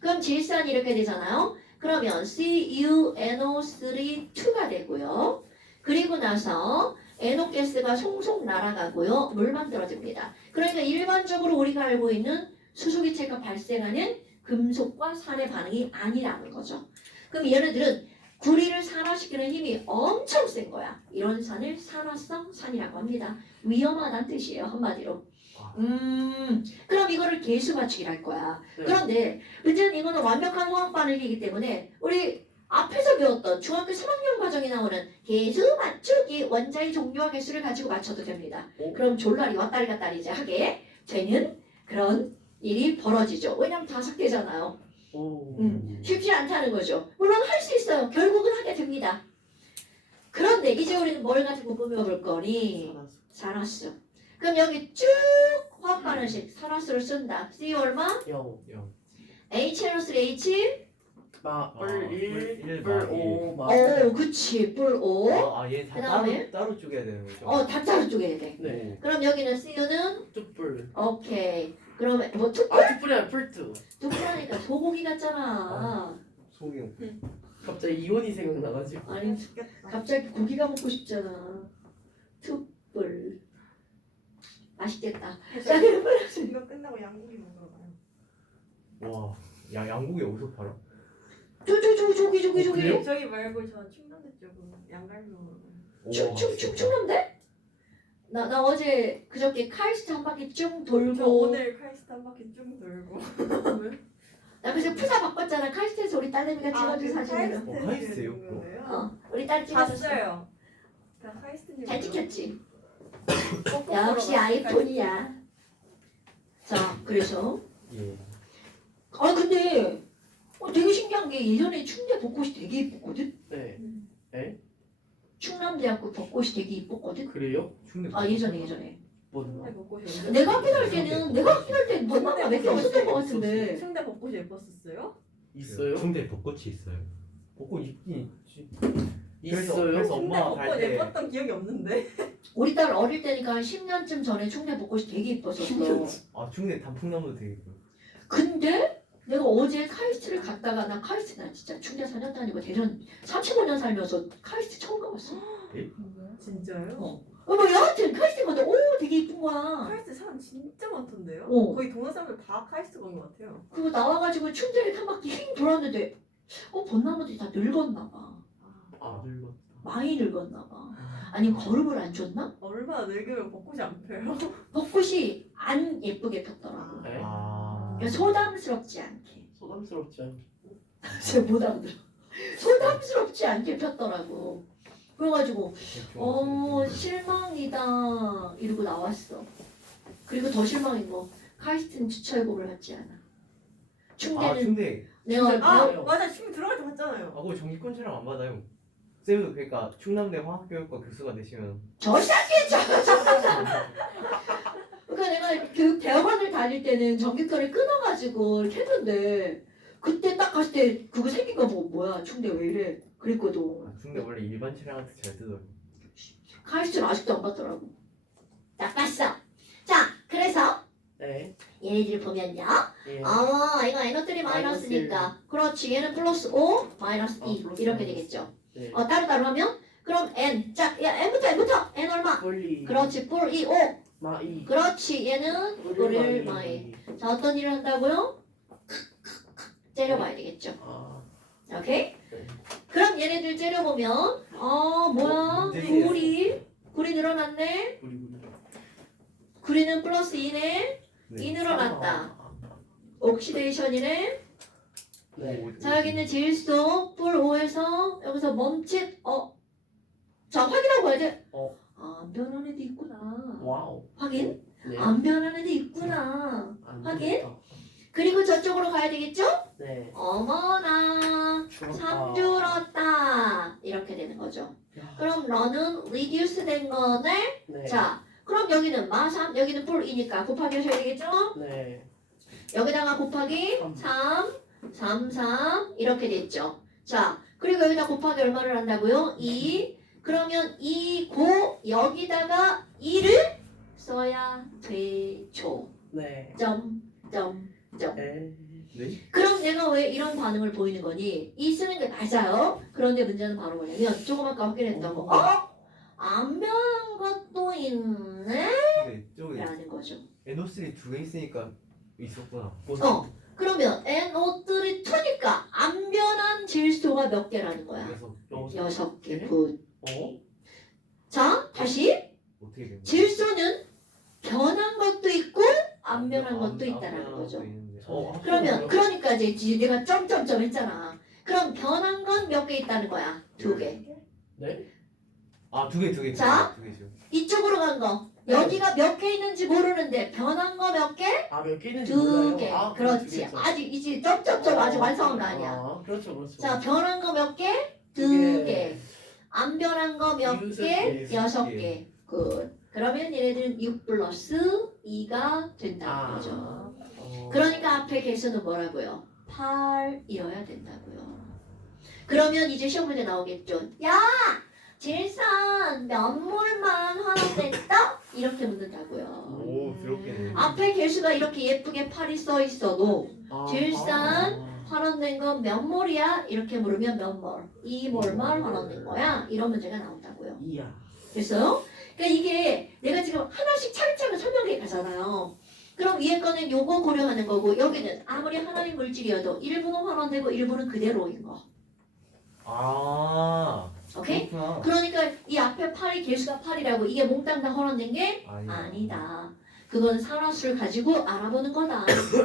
그럼 질산이 이렇게 되잖아요. 그러면 CuNO3 2가 되고요. 그리고 나서 NO 가스가 송송 날아가고요. 물 만들어집니다. 그러니까 일반적으로 우리가 알고 있는 수소기체가 발생하는 금속과 산의 반응이 아니라는 거죠. 그럼 얘네들은 구리를 산화시키는 힘이 엄청 센 거야. 이런 산을 산화성 산이라고 합니다. 위험하다는 뜻이에요. 한마디로. 그럼 이거를 계수 맞추기를 할 거야. 네. 그런데 문제는 이거는 완벽한 화학 반응이기 때문에 우리 앞에서 배웠던 중학교 3학년 과정에 나오는 계수 맞추기 원자의 종류와 개수를 가지고 맞춰도 됩니다. 오. 그럼 졸라리 왔다리 갔다리 이제 하게 되는 그런 일이 벌어지죠. 왜냐면 5개잖아요. 오. 쉽지 않다는 거죠. 물론 할 수 있어요. 결국은 하게 됩니다. 그런데 이제 우리는 뭘 가지고 꾸며볼 거니? 산화수. 그럼 여기 쭉 화학 반응식 산화수를 쓴다. C 얼마? 0. HNO3H 뿔 1, 뿔 뿔 5, 오 그치 뿔 5. 얘다 그다음에? 따로 쪼개야 되는 거죠? 다 따로 쪼개야 돼. 네. 그럼 여기는 Cu는 뚝뿔. 오케이. 그러면 뭐 투뿔? 뚝뿔이 아니라 뿔2. 투뿔하니까 소고기 같잖아. 속이 갑자기 이혼이 생각나가지고. 아니 죽겠다. 갑자기 고기가 먹고 싶잖아. 투뿔. 맛있겠다. 자 그럼 이거 끝나고 양고기 먹으러 가요. 와, 양고기 어디서 팔아? 조기. 그래요? 저기 말고 저 충남대 쪽은 양갈비 먹으러 가요. 충남대? 나 어제 그저께 카이스트 한 바퀴 쭉 저 돌고 오늘 카이스트 한 바퀴 쭉 돌고. 왜? 나 그래서 프사 바꿨잖아. 카이스트에서 우리 딸내미가 찍어준 사진으로. 카이스트예요? 우리 딸 찍어줬어. 봤어요. 나 카이스트님 잘 찍혔지? 꼭 보러 역시 갔어요. 아이폰이야. 자 그래서 예. 근데 되게 신기한 게 예전에 충대 벚꽃이 되게 이뻤거든? 네. 충남대학교 벚꽃이 되게 이뻤거든? 그래요? 충대. 예전에. 뭔가. 충대 벚꽃이 언제? 내가 학교 다닐 때는 뭔가 몇개 없었던 것 같은데. 충대 벚꽃이 예뻤었어요? 있어요? 충대 벚꽃이 있어요. 벚꽃 있긴 있지. 있어요? 그래서 충대 엄마가 벚꽃 갈 때 예뻤던 기억이 없는데. 우리 딸 어릴 때니까 한 10년쯤 전에 충대 벚꽃이 되게 이뻤었어. 충대 단풍나무도 되게 있고. 근데 내가 어제 카이스트를 갔다가 나 카이스트 나 진짜 충대 4년 다니고 대전 35년 살면서 카이스트 처음 가봤어. 진짜요? 여하튼 카이스트 가는데 되게 이쁜 거야. 카이스트 사람 진짜 많던데요? 어. 동네 사람들 다 카이스트 간 것 같아요. 그리고 나와가지고 충대를 한 바퀴 휙 돌았는데 벚나무들이 다 늙었나 봐. 아, 늙었다. 많이 늙었나 봐. 아니면 거름을 안 줬나? 얼마나 늙으면 벚꽃이 안 펴요? 벚꽃이 안 예쁘게 폈더라고. 네? 그러니까 소담스럽지 않게. 소담스럽지 않게. 제가 못 알아들어. 소담스럽지 않게 폈더라고. 그래가지고 실망이다 이러고 나왔어. 그리고 더 실망인 거 카이스트는 주차요금을 받지 않아. 충대는 충대. 내가 그래요? 맞아. 지금 들어갈 때 봤잖아요. 그거 정기권처럼 안 받아요. 쌤도 그러니까 충남대 화학교육과 교수가 되시면 저 새끼 저 그러니까 내가 그 대학원을 달릴 때는 전기끈을 끊어가지고 이렇게 했는데 그때 딱 갔을 때 그거 생긴 거 보고 뭐야 충대 왜 이래 그랬거든. 아, 근데 원래 일반 차량한테 잘 뜨더라고. 카이스트는 아직도 안 봤더라고. 딱 봤어. 자 그래서 네. 얘네들 보면요. 예. 이거 N3 마이너스니까 그렇지 얘는 플러스 5 마이너스 2 플러스 이렇게 마이너스. 되겠죠. 네. 따로따로 하면 그럼 N 자 야, N부터 N 얼마? 뿔리. 그렇지 뿔 2 5 마이. 그렇지 얘는 뿔을 마이. 자 어떤 일을 한다고요? 째려봐야 되겠죠. 아. 오케이? 네. 그럼 얘네들 째려보면 뭐야 문제지예요. 굴이 늘어났네. 뿔리. 굴이는 플러스 2네. 네. 2 늘어났다. 옥시데이션이네. 네. 자 여기 있는 질소 뿔 5에서 여기서 멈칫 자 확인하고 가야 돼. 안 변하는 애도 있구나. 와우. 확인? 네. 안 변하는 애도 있구나. 안 확인? 되겠다. 그리고 저쪽으로 가야 되겠죠? 네. 어머나 줄었다. 3 줄었다 이렇게 되는 거죠. 야. 그럼 런은 reduce 된 거네. 네. 자 그럼 여기는 마3 여기는 뿔 2니까 곱하기 하셔야 되겠죠? 네. 여기다가 곱하기 3 3 3 이렇게 됐죠. 자 그리고 여기다 곱하기 얼마를 한다고요? 2 그러면 2 고 여기다가 2를 써야 되죠. 네. 점. 네. 네? 그럼 내가 왜 이런 반응을 보이는 거니? 이 쓰는 게 맞아요. 그런데 문제는 바로 뭐냐면 조금 아까 확인했던 거. 안 변한 것도 있네? 근데 저기 라는 거죠. NO3 두 개 있으니까 있었구나. 그러면 NO3 2니까 안 변한 질소가 몇 개라는 거야? 그래서 6개. 굿. 어? 자, 다시 어떻게 된 거야? 질소는 변한 것도 있고 안 변한 것도 안 있다라는 변한 거죠. 것도 있는데. 그러면 그러니까 이제 내가 점점점 했잖아. 그럼 변한 건 몇 개 있다는 거야? 2개. 네? 아, 두 개. 자. 두 개죠. 이쪽으로 간 거. 네. 여기가 몇 개 있는지 모르는데 변한 거 몇 개? 아, 몇 개 있는지 2개. 몰라요. 아, 그렇지. 아직 이제 점점점 아직 완성한 거 아니야. 아, 그렇죠. 자, 변한 거 몇 개? 두 2개. 개. 안 변한 거 몇 여섯 개? 개. 6개. 굿. 그러면 얘네들은 6 플러스 2가 된다는 거죠. 어. 그러니까 앞에 개수는 뭐라고요? 8이어야 된다고요. 그러면 이제 시험 문제 나오겠죠. 야! 질산 몇 몰만 환원됐다? 이렇게 묻는다고요. 오, 더럽게네. 앞에 개수가 이렇게 예쁘게 8이 써 있어도 아, 질산 아. 환원된 건 몇 몰이야? 이렇게 물으면 몇 몰? 2몰만 환원된 거야? 이런 문제가 나온다고요. 이야. 됐어요? 그러니까 이게 내가 지금 하나씩 차근차근 설명해 가잖아요. 그럼 위에 거는 요거 고려하는 거고 여기는 아무리 하나의 물질이어도 일부는 환원되고 일부는 그대로인 거. 아, 오케이? 그렇구나. 그러니까 이 앞에 8이 개수가 8이라고 이게 몽땅 다 환원된 게 아니다. 그건 산화수를 가지고 알아보는 거다.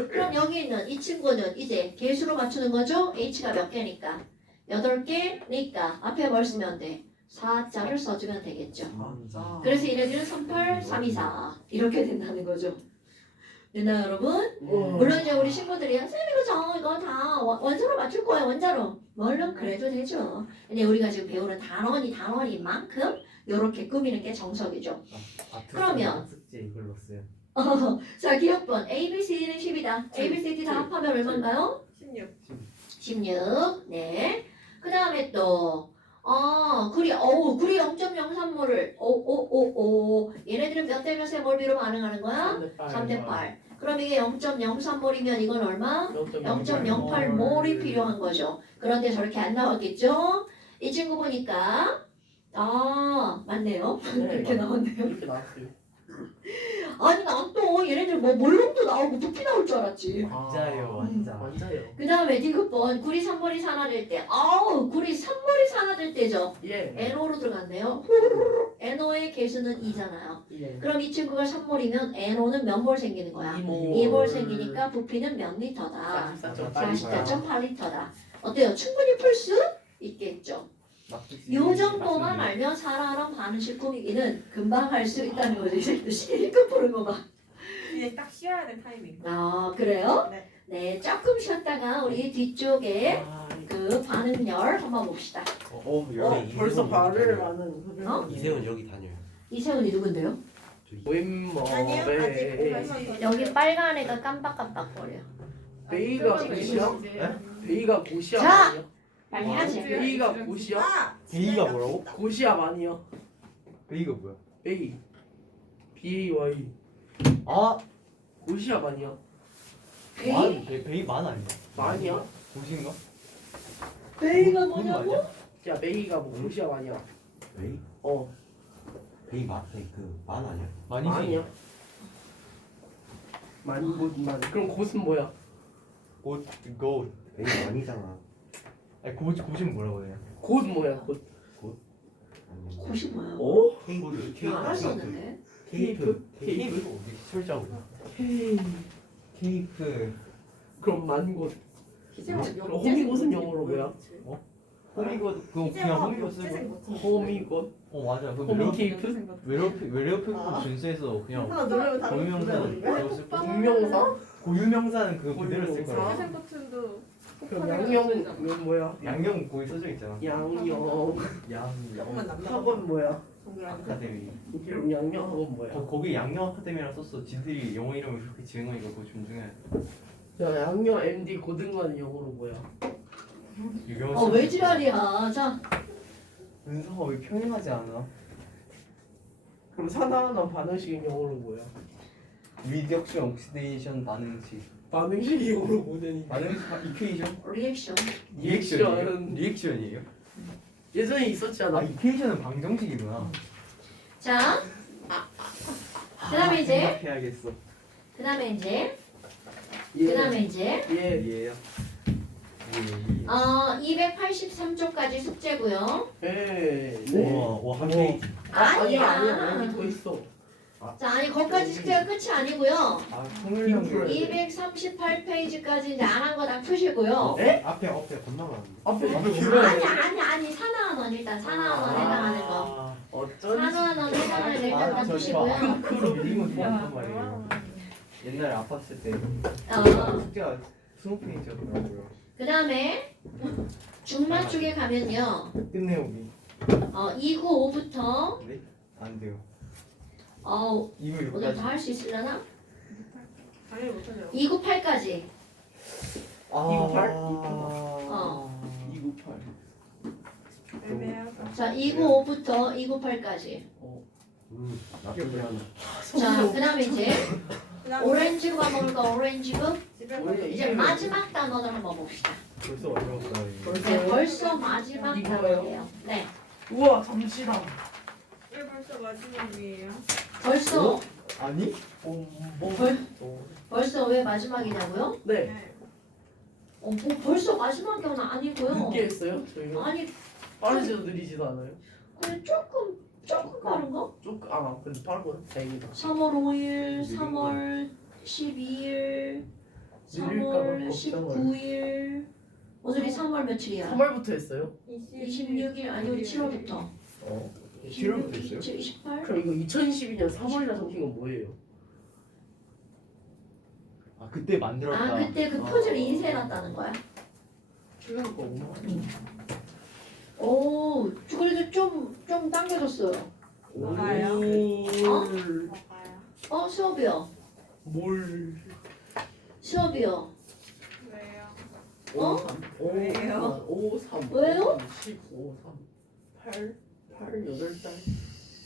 그럼 여기 있는 이 친구는 이제 개수로 맞추는 거죠? H가 몇 개니까 8개니까 앞에 뭘 쓰면 돼? 4자를 써주면 되겠죠. 맞아. 그래서 얘네들은 38, 324 이렇게 된다는 거죠. 됐나요 여러분? 물론 이제 우리 친구들이 선생님 이거 다 원서로 맞출 거예요 원자로. 물론 그래도 되죠. 근데 우리가 지금 배우는 단원인 만큼 이렇게 꾸미는 게 정석이죠. 그러면. 숙제 이걸로 써요. 자 기억번 A, B, C, D는 10이다. A, B, C, D 다 합하면 얼마인가요? 16. 16. 네. 그 다음에 또 굴이 0.03몰을 얘네들은 몇 대 몇의 몰비로 반응하는 거야? 3대 8. 그럼 이게 0.03몰이면 이건 얼마? 0.08몰이 필요한 거죠. 그런데 저렇게 안 나왔겠죠? 이 친구 보니까 맞네요. 이렇게 나왔네요. 이렇게 나왔어요. 아니 난 또 얘네들 뭐 몰롱도 나오고 부피 나올 줄 알았지. 완자예요, 완자. 완자요. 그 다음에 디귿번 굴이 3몰이 산화될 때 굴이 3몰이 산화될 때죠. 예. NO로 들어갔네요. 후루루루. NO의 개수는 2잖아요. 예. 그럼 이 친구가 3몰이면 NO는 몇 몰 생기는 거야? 2몰 생기니까 부피는 몇 리터다? 44.8리터다. 어때요? 충분히 풀 수 있겠죠. 요 정도만 알면 산화랑 반응식 꾸미기는 금방 할 수 있다는 거죠. 이제 또 실컷 보는 거 봐. 이제 딱 쉬어야 될 타이밍. 그래요? 네. 네, 조금 쉬었다가 우리 뒤쪽에 아, 그 반응열 한번 봅시다. 벌써 발을 하는. 어? 이세훈 여기 다녀요. 이세훈이 누군데요? 웬머 아니요 아직 여기 빨간 애가 깜빡깜빡거려. 베이가 고시야? 베이가 고시야 자! 아니야? 빨리 하지. 베이가 고시야? 아! B가 뭐라고? 고시야 아니야? B가 뭐야? 베이 B-A-Y 아 고시야 아니야? 베이? 베이 만 아니야? 아니야? 고신가? 베이가 고- 뭐냐고? 아니야? 야 베이가 뭐 고시야 아니야? 베이? 어 베이 그만 아니야? 많이지. 아니야 만 그럼 곧은 뭐야? 고 베이 많이잖아. 아니 고신 뭐라고 해요? 곧 뭐야? 곧 아니, 곳이 뭐야? 어? 케이크. 알았었는데. 케이프? 케이크 어디 설자고? 케이 케이크 그럼 만곧 그럼 호미곶은 영어로 뭐야? 호미곶 그거 그냥 호미곶 쓰는 거. 호미곶 맞아. 그 호미 케이프? 외래어표고 준수해서 그냥 하나 누르면 다 고유명사는 그대로 쓸 거. 동명사? 고유명사는 그거 그대로 쓸 거야. 고유명사? 태생 버튼도 그럼 양념은 뭐야? 양념 거기 써져 있잖아. 양념 조금만 남나 학원 뭐야? 아카데미. 그럼 양념 학원 뭐야? 거기 양념 아카데미라 썼어. 지들이 영어 이름을 그렇게 지은 거니까 그거 존중해. 야 양념 MD 고등관은 영어로 뭐야? 유경수. 왜 지랄이야. 자, 은서가 왜 평행하지 않아? 그럼 산화하나 반응식은 영어로 뭐야? 리덕션 옥시데이션 반응식. 반응식이 영어로 뭐냐니? 반응식 이퀘이션? 리액션. 리액션이에요? 예전에 있었잖아. 아 이퀘이션은 방정식이구나. 자, 그다음에 이제 생각해야겠어. 그다음에 이제 예. 그다음에 이제 예. 이해요? 283쪽까지 숙제고요. 예. 네. 와한 페이지. 아니야. 여기 더 있어. 자, 아니 거기까지 숙제가 끝이 아니고요. 아 통일령 핑크를. 238페이지까지 이제 안 한 거 다 푸시고요. 에? 앞에 건너 가는데. 앞에 길어야 돼. 아니 산하원 일단 산하원 해당하는 거. 어쩐지. 산하원 해당하는 거 일단 다 푸시고요. 그로 밀린 거 좋아한단 말이에요. 옛날에 아팠을 때 어. 숙제가 20페이지였더라고요. 그 다음에 중마쪽에 가면요. 끝내오기. 295부터 네? 안 돼요. 오늘 2부 다 할 수 있으려나? 당연히 못하죠 298까지. 이구팔? 어. 298. 애매하다 자, 295부터 298까지. 나쁘지 않아. 자, 그 다음에 이제 그다음에 오렌지가 먹을까? 오렌지급? 집에 원래 가서 이제 마지막 단어를 한번 봅시다. 벌써 어려웠다. 이거. 네, 벌써 마지막 이거요? 단어예요. 네, 우와 잠시다. 왜 벌써 마지막이에요? 벌써 아니? 벌써 왜 마지막이냐고요? 네. 네 뭐 벌써 마지막이 아니고요. 늦게 했어요? 저희가 아니, 빠르지도 느리지도 않아요. 그냥 조금 빠른가? 조금 근데 빠르구나. 다행이다. 3월 5일, 3월 12일, 느릴까 봐 3월 걱정을. 19일. 오늘이 3월 며칠이야? 3월부터 했어요? 26일 아니 우리 7월부터. 7월부터 했어요? 27, 28? 그럼 이거 2022년 3월이라 적힌 건 뭐예요? 아 그때 만들었다. 아 그때 그 표지를 인쇄해놨다는 거야? 틀린 거구나. 오, 그래도 좀 당겨졌어요. 뭐가요? 어, 수업이요. 뭘? 수업이요. 왜요? 어? 왜요? 5, 3. 왜요? 15, 3. 8, 8달.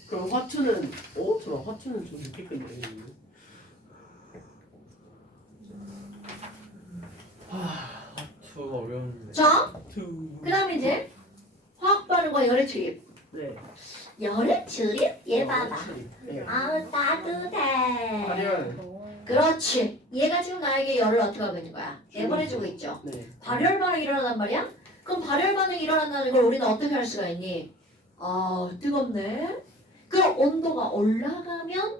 그럼 화투는, 잠깐 화투는 좀 늦게 끝내겠네요. 수가 어려운데. 자, 투. 그 다음에 이제 화학 반응과 열의 투입. 네. 열의 투입? 얘 봐봐. 네. 아우 따뜻해. 발열. 그렇지. 얘가 지금 나에게 열을 어떻게 하고 있는 거야? 내보내주고 있죠. 네. 발열 반응이 일어난단 말이야? 그럼 발열 반응이 일어난다는 걸 우리는 어떻게 할 수가 있니? 뜨겁네. 그럼 온도가 올라가면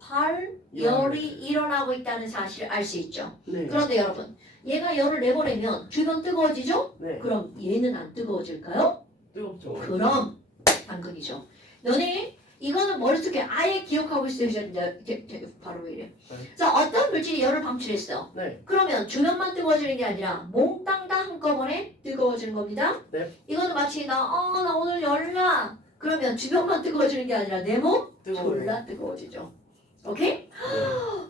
발열이 일어나고 있다는 사실을 알 수 있죠. 네. 그런데 여러분, 얘가 열을 내보내면 주변 뜨거워지죠? 네. 그럼 얘는 안 뜨거워질까요? 뜨겁죠. 그럼 당근이죠. 너네 이거는 머릿속에 아예 기억하고 있어야 돼. 바로 왜 이래? 네. 자, 어떤 물질이 열을 방출했어? 네. 그러면 주변만 뜨거워지는 게 아니라 몽땅 다 한꺼번에 뜨거워지는 겁니다. 네. 이거는 마치 나 오늘 열나. 그러면 주변만 뜨거워지는 게 아니라 내 몸 뜨거워요. 졸라 뜨거워지죠. 오케이?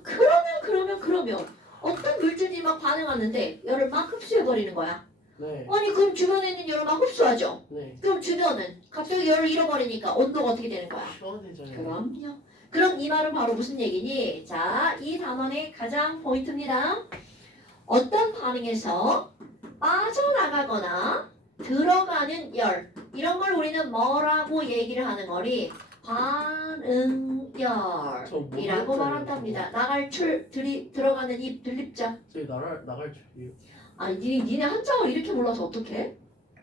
그러면 어떤 물질이 막 반응하는데 열을 막 흡수해버리는 거야. 네. 아니 그럼 주변에 있는 열을 막 흡수하죠. 네. 그럼 주변은 갑자기 열을 잃어버리니까 온도가 어떻게 되는 거야? 시원해져요. 그럼요. 그럼 이 말은 바로 무슨 얘기니? 자, 이 단원의 가장 포인트입니다. 어떤 반응에서 빠져나가거나 들어가는 열 이런 걸 우리는 뭐라고 얘기를 하는 거니? 반응열이라고 저 말한답니다. 나갈 들어가는 입 들립자. 저희 나갈 줄이요. 아니 니네 한자어 이렇게 몰라서 어떡해?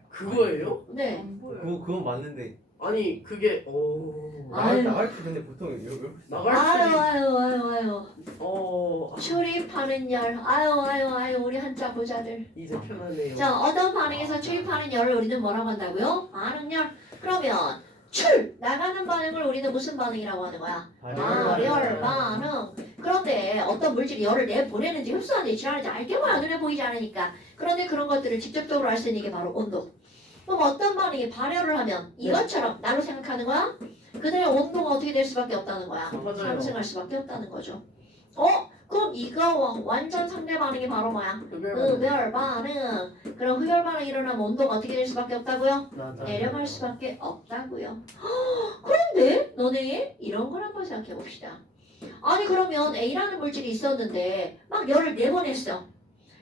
그거예요? 네. 안 보여요. 그건 맞는데 아니 그게 아유. 나갈 때 근데 보통 이렇게 나갈 아유. 때 출입하는 열. 아유 우리 한자 보자들. 이제 편하네요. 자, 어떤 반응에서 출입하는 열을 우리는 뭐라고 한다고요? 반응열. 그러면 나가는 반응을 우리는 무슨 반응이라고 하는 거야? 발열 반응. 그런데 어떤 물질이 열을 내보내는지 흡수하는지 질환하는지 알게만 눈에 보이지 않으니까. 그런데 그런 것들을 직접적으로 알 수 있는 게 바로 온도. 그럼 어떤 반응이 발열을 하면 이것처럼 나로 생각하는 거야? 그들의 온도가 어떻게 될 수밖에 없다는 거야? 맞아요. 상승할 수밖에 없다는 거죠. 그럼 이거 완전 상대 반응이 바로 뭐야? 흡열 반응. 그럼 흡열 반응이 일어나면 온도가 어떻게 될 수밖에 없다고요? 내려갈 수밖에 없다고요. 그런데 너네 이런 걸 한번 생각해 봅시다. 아니 그러면 A라는 물질이 있었는데 막 열을 내보냈어.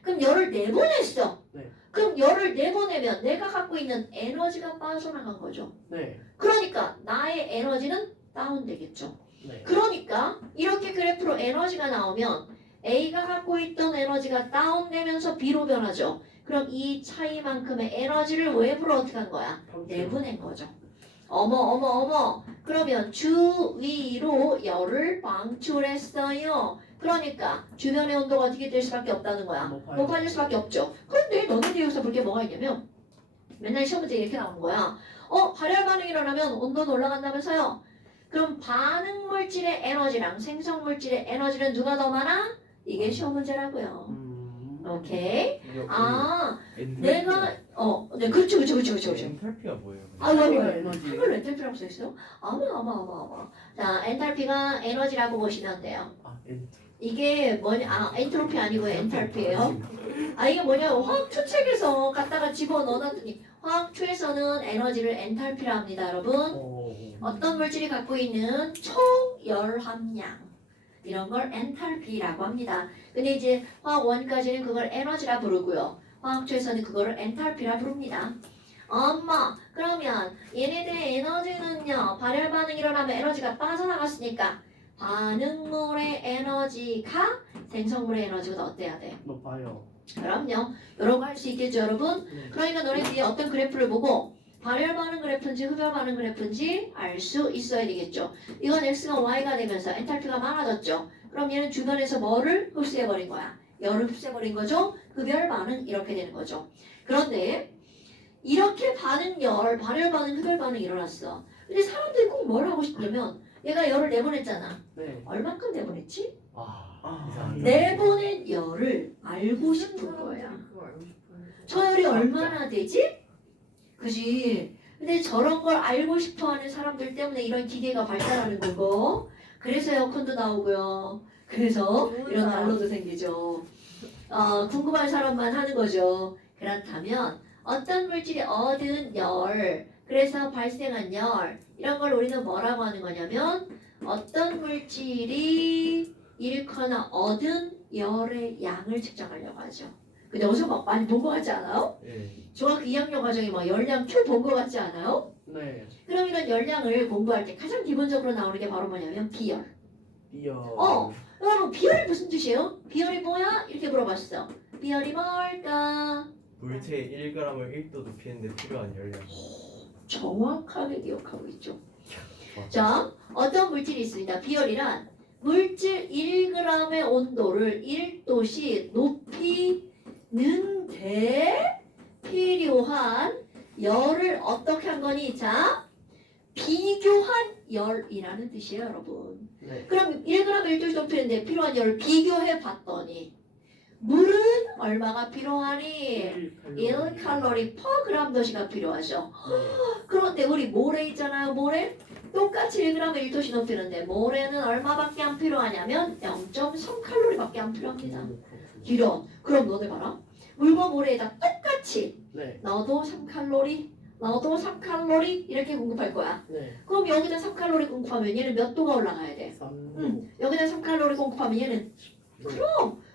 그럼 열을 내보냈어. 네. 그럼 열을 내보내면 내가 갖고 있는 에너지가 빠져나간 거죠. 네. 그러니까 나의 에너지는 다운되겠죠. 네. 그러니까 이렇게 그래프로 에너지가 나오면 A가 갖고 있던 에너지가 다운되면서 B로 변하죠. 그럼 이 차이만큼의 에너지를 외부로 어떻게 한 거야? 내보낸 거죠. 어머. 그러면 주위로 열을 방출했어요. 그러니까 주변의 온도가 어떻게 될 수밖에 없다는 거야. 높아질 수밖에 없죠. 그런데 너네들 여기서 볼 게 뭐가 있냐면 맨날 시험 문제 이렇게 나오는 거야. 발열 반응이 일어나면 온도는 올라간다면서요. 그럼 반응 물질의 에너지랑 생성 물질의 에너지는 누가 더 많아? 이게 시험 문제라고요. 오케이. 내가 네 그렇죠. 엔탈피가 뭐예요? 에너지. 한글 엔탈피라고 써 있어요? 아마. 자, 엔탈피가 에너지라고 보시면 돼요. 이게 뭐냐? 엔트로피 아니고 엔탈피예요. 이게 뭐냐? 화학투책에서 갖다가 집어 넣어놨더니 화학투에서는 에너지를 엔탈피라 합니다, 여러분. 어떤 물질이 갖고 있는 총 열 함량 이런 걸 엔탈피라고 합니다. 근데 이제 화학 원까지는 그걸 에너지라 부르고요. 화학투에서는 그거를 엔탈피라 부릅니다. 엄마, 그러면 얘네들의 에너지는요. 발열 반응이 일어나면 에너지가 빠져나갔으니까 반응물의 에너지가 생성물의 에너지보다 어때야 돼? 높아요. 그럼요. 이런 거 할 수 있겠죠, 여러분? 네. 그러니까 너네들이 어떤 그래프를 보고 발열 반응 그래프인지 흡열 반응 그래프인지 알 수 있어야 되겠죠. 이건 X가 Y가 되면서 엔탈피가 많아졌죠. 그럼 얘는 주변에서 뭐를 흡수해버린 거야? 열을 흡수해버린 거죠. 흡열 반응 이렇게 되는 거죠. 그런데 이렇게 발열 반응, 흡열 반응이 일어났어. 근데 사람들이 꼭 뭘 하고 싶냐면 얘가 열을 내보냈잖아. 네. 얼만큼 내보냈지? 이상하다. 내보낸 열을 알고 싶은 거야. 그거 알고 싶어요. 저 열이 얼마나 되지? 그지? 근데 저런 걸 알고 싶어하는 사람들 때문에 이런 기계가 발달하는 거고 그래서 에어컨도 나오고요. 그래서 이런 난로도 생기죠. 궁금한 사람만 하는 거죠. 그렇다면 어떤 물질이 얻은 열, 그래서 발생한 열 이런 걸 우리는 뭐라고 하는 거냐면 어떤 물질이 잃거나 얻은 열의 양을 측정하려고 하죠. 근데 어디서 막 많이 본 거 같지 않아요? 중학교 2학년 과정에 막 열량 표 본 거 같지 않아요? 네. 그럼 이런 열량을 공부할 때 가장 기본적으로 나오는 게 바로 뭐냐면 비열. 여러분 비열이 무슨 뜻이에요? 비열이 뭐야? 이렇게 물어봤어. 비열이 뭘까? 물체 1g을 1도 높이는데 필요한 열량. 정확하게 기억하고 있죠. 자, 어떤 물질이 있습니다. 비열이란 물질 1g의 온도를 1도씩 높이는 데 필요한 열을 어떻게 한 거니? 자, 비교한 열이라는 뜻이에요, 여러분. 네. 그럼 1g 1도씩 높이는데 필요한 열을 비교해 봤더니 물은 얼마가 필요하니? 1 1칼로리 per 그램 도시가 필요하죠. 네. 그런데 우리 모래 있잖아요. 모래 똑같이 1g에 1도시 높이는데 모래는 얼마밖에 안 필요하냐면 0.3칼로리밖에 안 필요합니다. 이런. 그럼 너네 봐라. 물과 모래에다 똑같이 네. 넣어도 3칼로리 넣어도 3칼로리 이렇게 공급할 거야. 네. 그럼 여기다 3칼로리 공급하면 얘는 몇 도가 올라가야 돼? 3. 여기다 3칼로리 공급하면 얘는 네.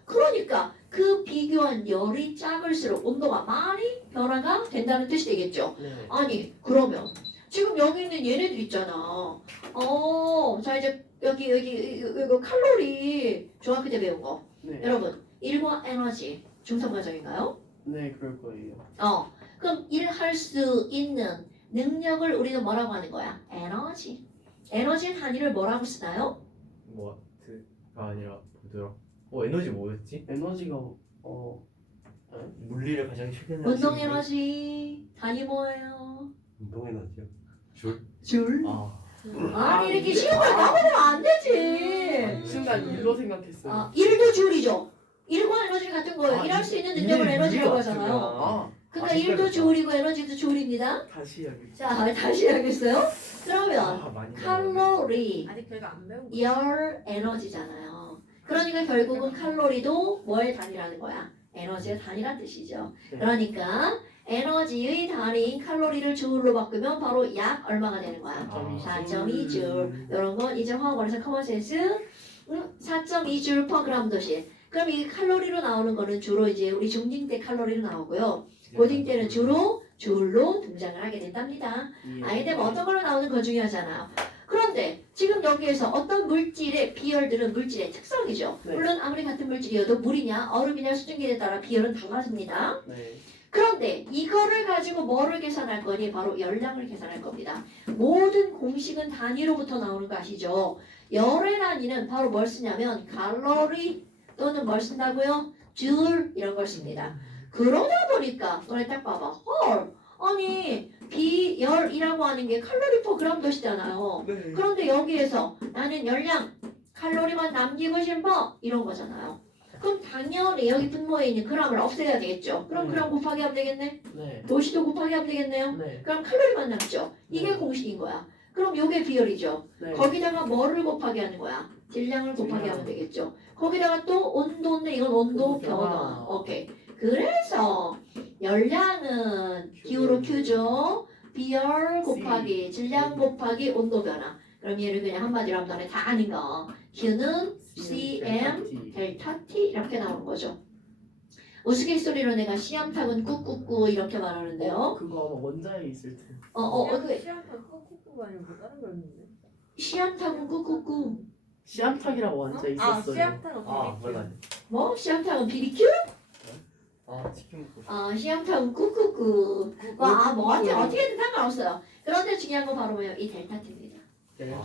그러니까 그 비교한 열이 작을수록 온도가 많이 변화가 된다는 뜻이 되겠죠. 네. 아니 그러면 지금 여기 있는 얘네들 있잖아. 자 이제 여기 이거 칼로리 중학교 때 배운 거. 네. 여러분 일과 에너지 중성 과정인가요? 네, 그럴 거예요. 그럼 일할 수 있는 능력을 우리는 뭐라고 하는 거야? 에너지. 에너지 단위를 뭐라고 쓰나요? 워트가 아니라 뭐더라? 에너지 뭐였지? 에너지가 물리를 가장 최근에 운동 하신 분? 에너지 단위 뭐예요? 운동 에너지요? 줄? 줄. 아, 아니 이렇게 쉬운 걸 까먹으면 안 되지. 순간 일로 생각했어요. 일도 줄이죠. 일과 에너지가 같은 거예요. 아, 일할 수 있는 능력을 일이 에너지라고 같은 하잖아요. 아, 그러니까 아, 일도 헷갈렸다. 줄이고 에너지도 줄입니다. 다시 해야겠다. 자 다시 하겠어요. 그러면 많이 칼로리 아직 저희가 안 배운 거. 열 에너지잖아요. 그러니까 결국은 칼로리도 뭐의 단위라는 거야? 에너지의 단위란 뜻이죠. 네. 그러니까 에너지의 단위인 칼로리를 줄로 바꾸면 바로 약 얼마가 되는 거야? 4.2줄. 이런 건 이제 화학원에서 커먼센스 4.2줄 per 그램 도시. 그럼 이 칼로리로 나오는 거는 주로 이제 우리 중딩 때 칼로리로 나오고요. 고딩 때는 주로 줄로 등장을 하게 된답니다. 예. 아이들 뭐 어떤 걸로 나오는 거 중요하잖아요. 그런데 지금 여기에서 어떤 물질의 비열들은 물질의 특성이죠. 네. 물론 아무리 같은 물질이어도 물이냐 얼음이냐 수증기에 따라 비열은 달라집니다. 네. 그런데 이거를 가지고 뭐를 계산할 거니? 바로 열량을 계산할 겁니다. 모든 공식은 단위로부터 나오는 거 아시죠? 열의 단위는 바로 뭘 쓰냐면 칼로리 또는 뭘 쓴다고요? 줄 이런 걸 씁니다. 그러다 보니까 너네 딱 봐봐. 헐 아니 비열이라고 하는 게 칼로리 per 그램 도시잖아요. 네. 그런데 여기에서 나는 열량 칼로리만 남기고 싶어 이런 거잖아요. 그럼 당연히 여기 분모에 있는 그램을 없애야 되겠죠. 그럼 네. 그램 곱하기 하면 되겠네. 네. 도시도 곱하기 하면 되겠네요. 네. 그럼 칼로리만 남죠. 이게 네. 공식인 거야. 그럼 요게 비열이죠. 네. 거기다가 뭐를 곱하기 하는 거야? 질량을 곱하기 질량. 하면 되겠죠. 거기다가 또 온도인데 이건 온도 온도 변화. 변화. 오케이. 그래서 열량은 기호로 Q죠. 비열 곱하기 질량 곱하기 온도 변화. 그럼 얘를 그냥 한마디로 하면 너네 다 아는 거. Q는 CM 델타 T 이렇게 나오는 거죠. 우스갯소리로 내가 시암탉은 꾹꾹꾹 이렇게 말하는데요. 그거 아마 원자에 있을 텐데. 그 시합은 꾹꾹꾹 아니고 뭐 다른 거였는데. 시암탉은 꾹꾹꾹. 시암탉이라고 원자 있었어요. 시합타가 아 몰라. 뭐? 시암탉은 BBQ? 치킨 먹고 시암탉은 꾹꾹꾹. 뭐한테 어떻게든 상관없어요. 그런데 중요한 건 바로 뭐예요? 이 델타 T입니다. 네.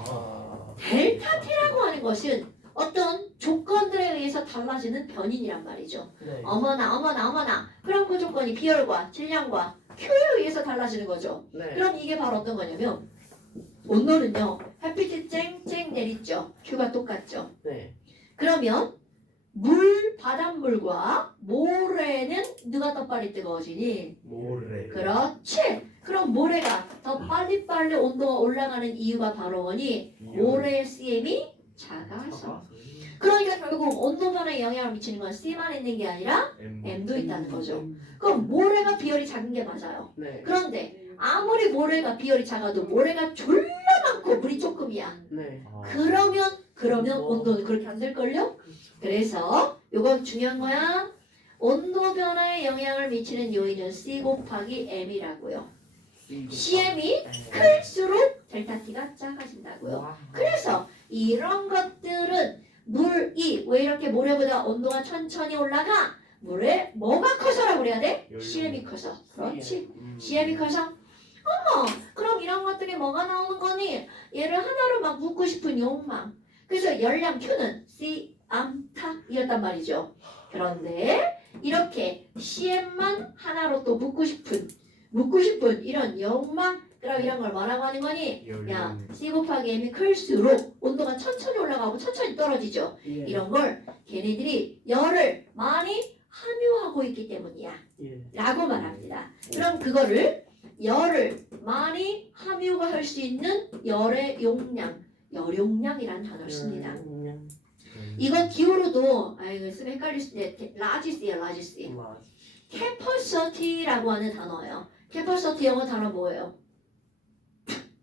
델타 T라고 하는 것은 어떤 조건들에 의해서 달라지는 변인이란 말이죠. 네. 어머나. 그럼 그 조건이 비열과 질량과 Q에 의해서 달라지는 거죠. 네. 그럼 이게 바로 어떤 거냐면 온도는요. 햇빛이 쨍쨍 내리죠. Q가 똑같죠. 네. 그러면 바닷물과 모래는 누가 더 빨리 뜨거워지니? 모래. 그렇지. 그럼 모래가 더 빨리빨리 온도가 올라가는 이유가 바로 뭐니? 모래의 CM이 작아서. 그러니까 결국 온도 변화에 영향을 미치는 건 C만 있는 게 아니라 M도 있다는 거죠. 그럼 모래가 비열이 작은 게 맞아요. 네. 그런데 아무리 모래가 비열이 작아도 모래가 졸라 많고 물이 조금이야. 네. 그러면 온도는 그렇게 안 될걸요? 그래서 요거 중요한 거야. 온도 변화에 영향을 미치는 요인은 C 곱하기 M이라고요. CM이 클수록 델타 T가 작아진다고요. 그래서 이런 것들은 물이 왜 이렇게 모래보다 온도가 천천히 올라가? 물에 뭐가 커서라고 그래야 돼? CM이 커서. 그렇지. CM이 커서. 그럼 이런 것들이 뭐가 나오는 거니? 얘를 하나로 막 묶고 싶은 욕망. 그래서 열량 Q는 C암탉이었단 말이죠. 그런데 이렇게 CM만 하나로 또 묶고 싶은 이런 욕망 그럼 이런 걸 뭐라고 하는 거니? 열린. 야, C 곱하기 M이 클수록 온도가 천천히 올라가고 천천히 떨어지죠. 예. 이런 걸 걔네들이 열을 많이 함유하고 있기 때문이야. 예. 라고 말합니다. 그럼 그거를 열을 많이 함유할 수 있는 열의 용량, 열용량이라는 단어를 씁니다. 그냥 이건 기호로도 이거 쓰면 헷갈릴 수 있는데 라지스야 라지스. 캐퍼서티라고 하는 단어예요. 캐퍼서티 영어 단어 뭐예요?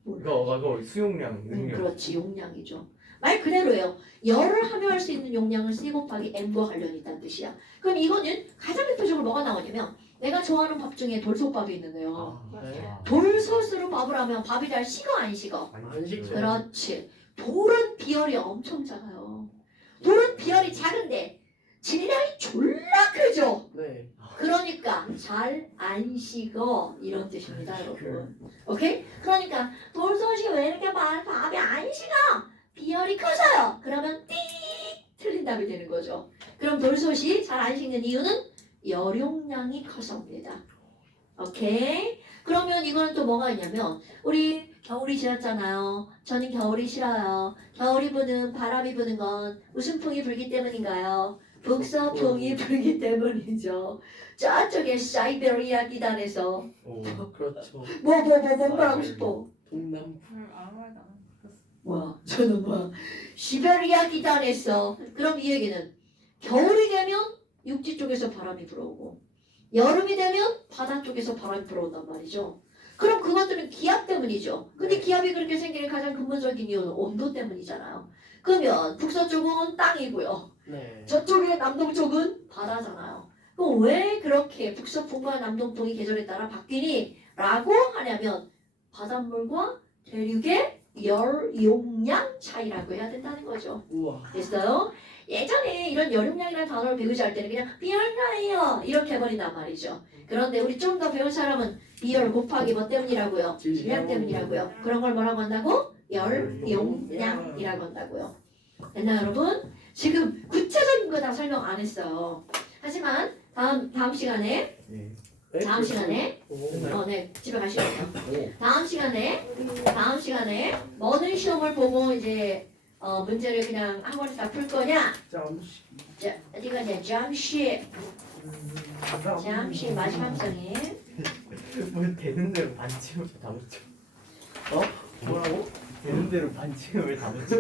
그거 수용량 능력. 그렇지 용량이죠. 말 그대로예요. 열을 함유할 수 있는 용량은 C 곱하기 M과 관련이 있다는 뜻이야. 그럼 이거는 가장 대표적으로 뭐가 나오냐면 내가 좋아하는 밥 중에 돌솥밥이 있는데요. 네. 돌솥으로 밥을 하면 밥이 잘 식어 안 식어? 안 식죠. 그렇지. 돌은 비열이 엄청 작아요. 돌은 비열이 작은데 질량이 졸라 크죠. 네. 그러니까 잘 안 식어 이런 뜻입니다, 여러분. 오케이? 그러니까 돌솥이 왜 이렇게 밥이 안 식어? 비열이 커서요. 그러면 띡 틀린 답이 되는 거죠. 그럼 돌솥이 잘 안 식는 이유는 열용량이 커서입니다. 오케이? 그러면 이거는 또 뭐가 있냐면 우리 겨울이 지났잖아요. 저는 겨울이 싫어요. 겨울이 부는 바람이 부는 건 무슨 풍이 불기 때문인가요? 북서풍이 불기 때문이죠. 저쪽에 사이베리아 기단에서 오. 그렇죠. 뭐 말하고 싶어? 동남. 아무 말도 안 했어. 뭐야? 저는 뭐야? 시베리아 기단에서 그럼 이 얘기는 겨울이 되면 육지 쪽에서 바람이 불어오고 여름이 되면 바다 쪽에서 바람이 불어온단 말이죠. 그럼 그것들은 기압 때문이죠. 근데 기압이 그렇게 생기는 가장 근본적인 이유는 온도 때문이잖아요. 그러면 북서쪽은 땅이고요. 네. 저쪽에 남동쪽은 바다잖아요. 그럼 왜 그렇게 북서풍과 남동풍이 계절에 따라 바뀌니? 라고 하냐면 바닷물과 대륙의 열 용량 차이라고 해야 된다는 거죠. 우와. 됐어요? 예전에 이런 열용량이라는 단어를 배우지 할 때는 그냥 비열량이요 이렇게 해버린단 말이죠. 그런데 우리 좀 더 배운 사람은 비열 곱하기 뭐 때문이라고요? 질량 때문이라고요. 그런 걸 뭐라고 한다고? 열용량이라고 한다고요. 됐나요 여러분? 지금 구체적인 거 다 설명 안 했어요. 하지만 다음 시간에 예. 네? 다음 시간에 오. 네 집에 가시라고요. 오. 다음 시간에 모든 시험을 보고 이제 문제를 그냥 한 번에 다 풀 거냐? 잠시. 자, 어디가 이제 잠시 마지막 장에 뭐 되는 대로 반칙을 다 붙여. 뭐라고? 되는 대로 반칙을 다 붙여.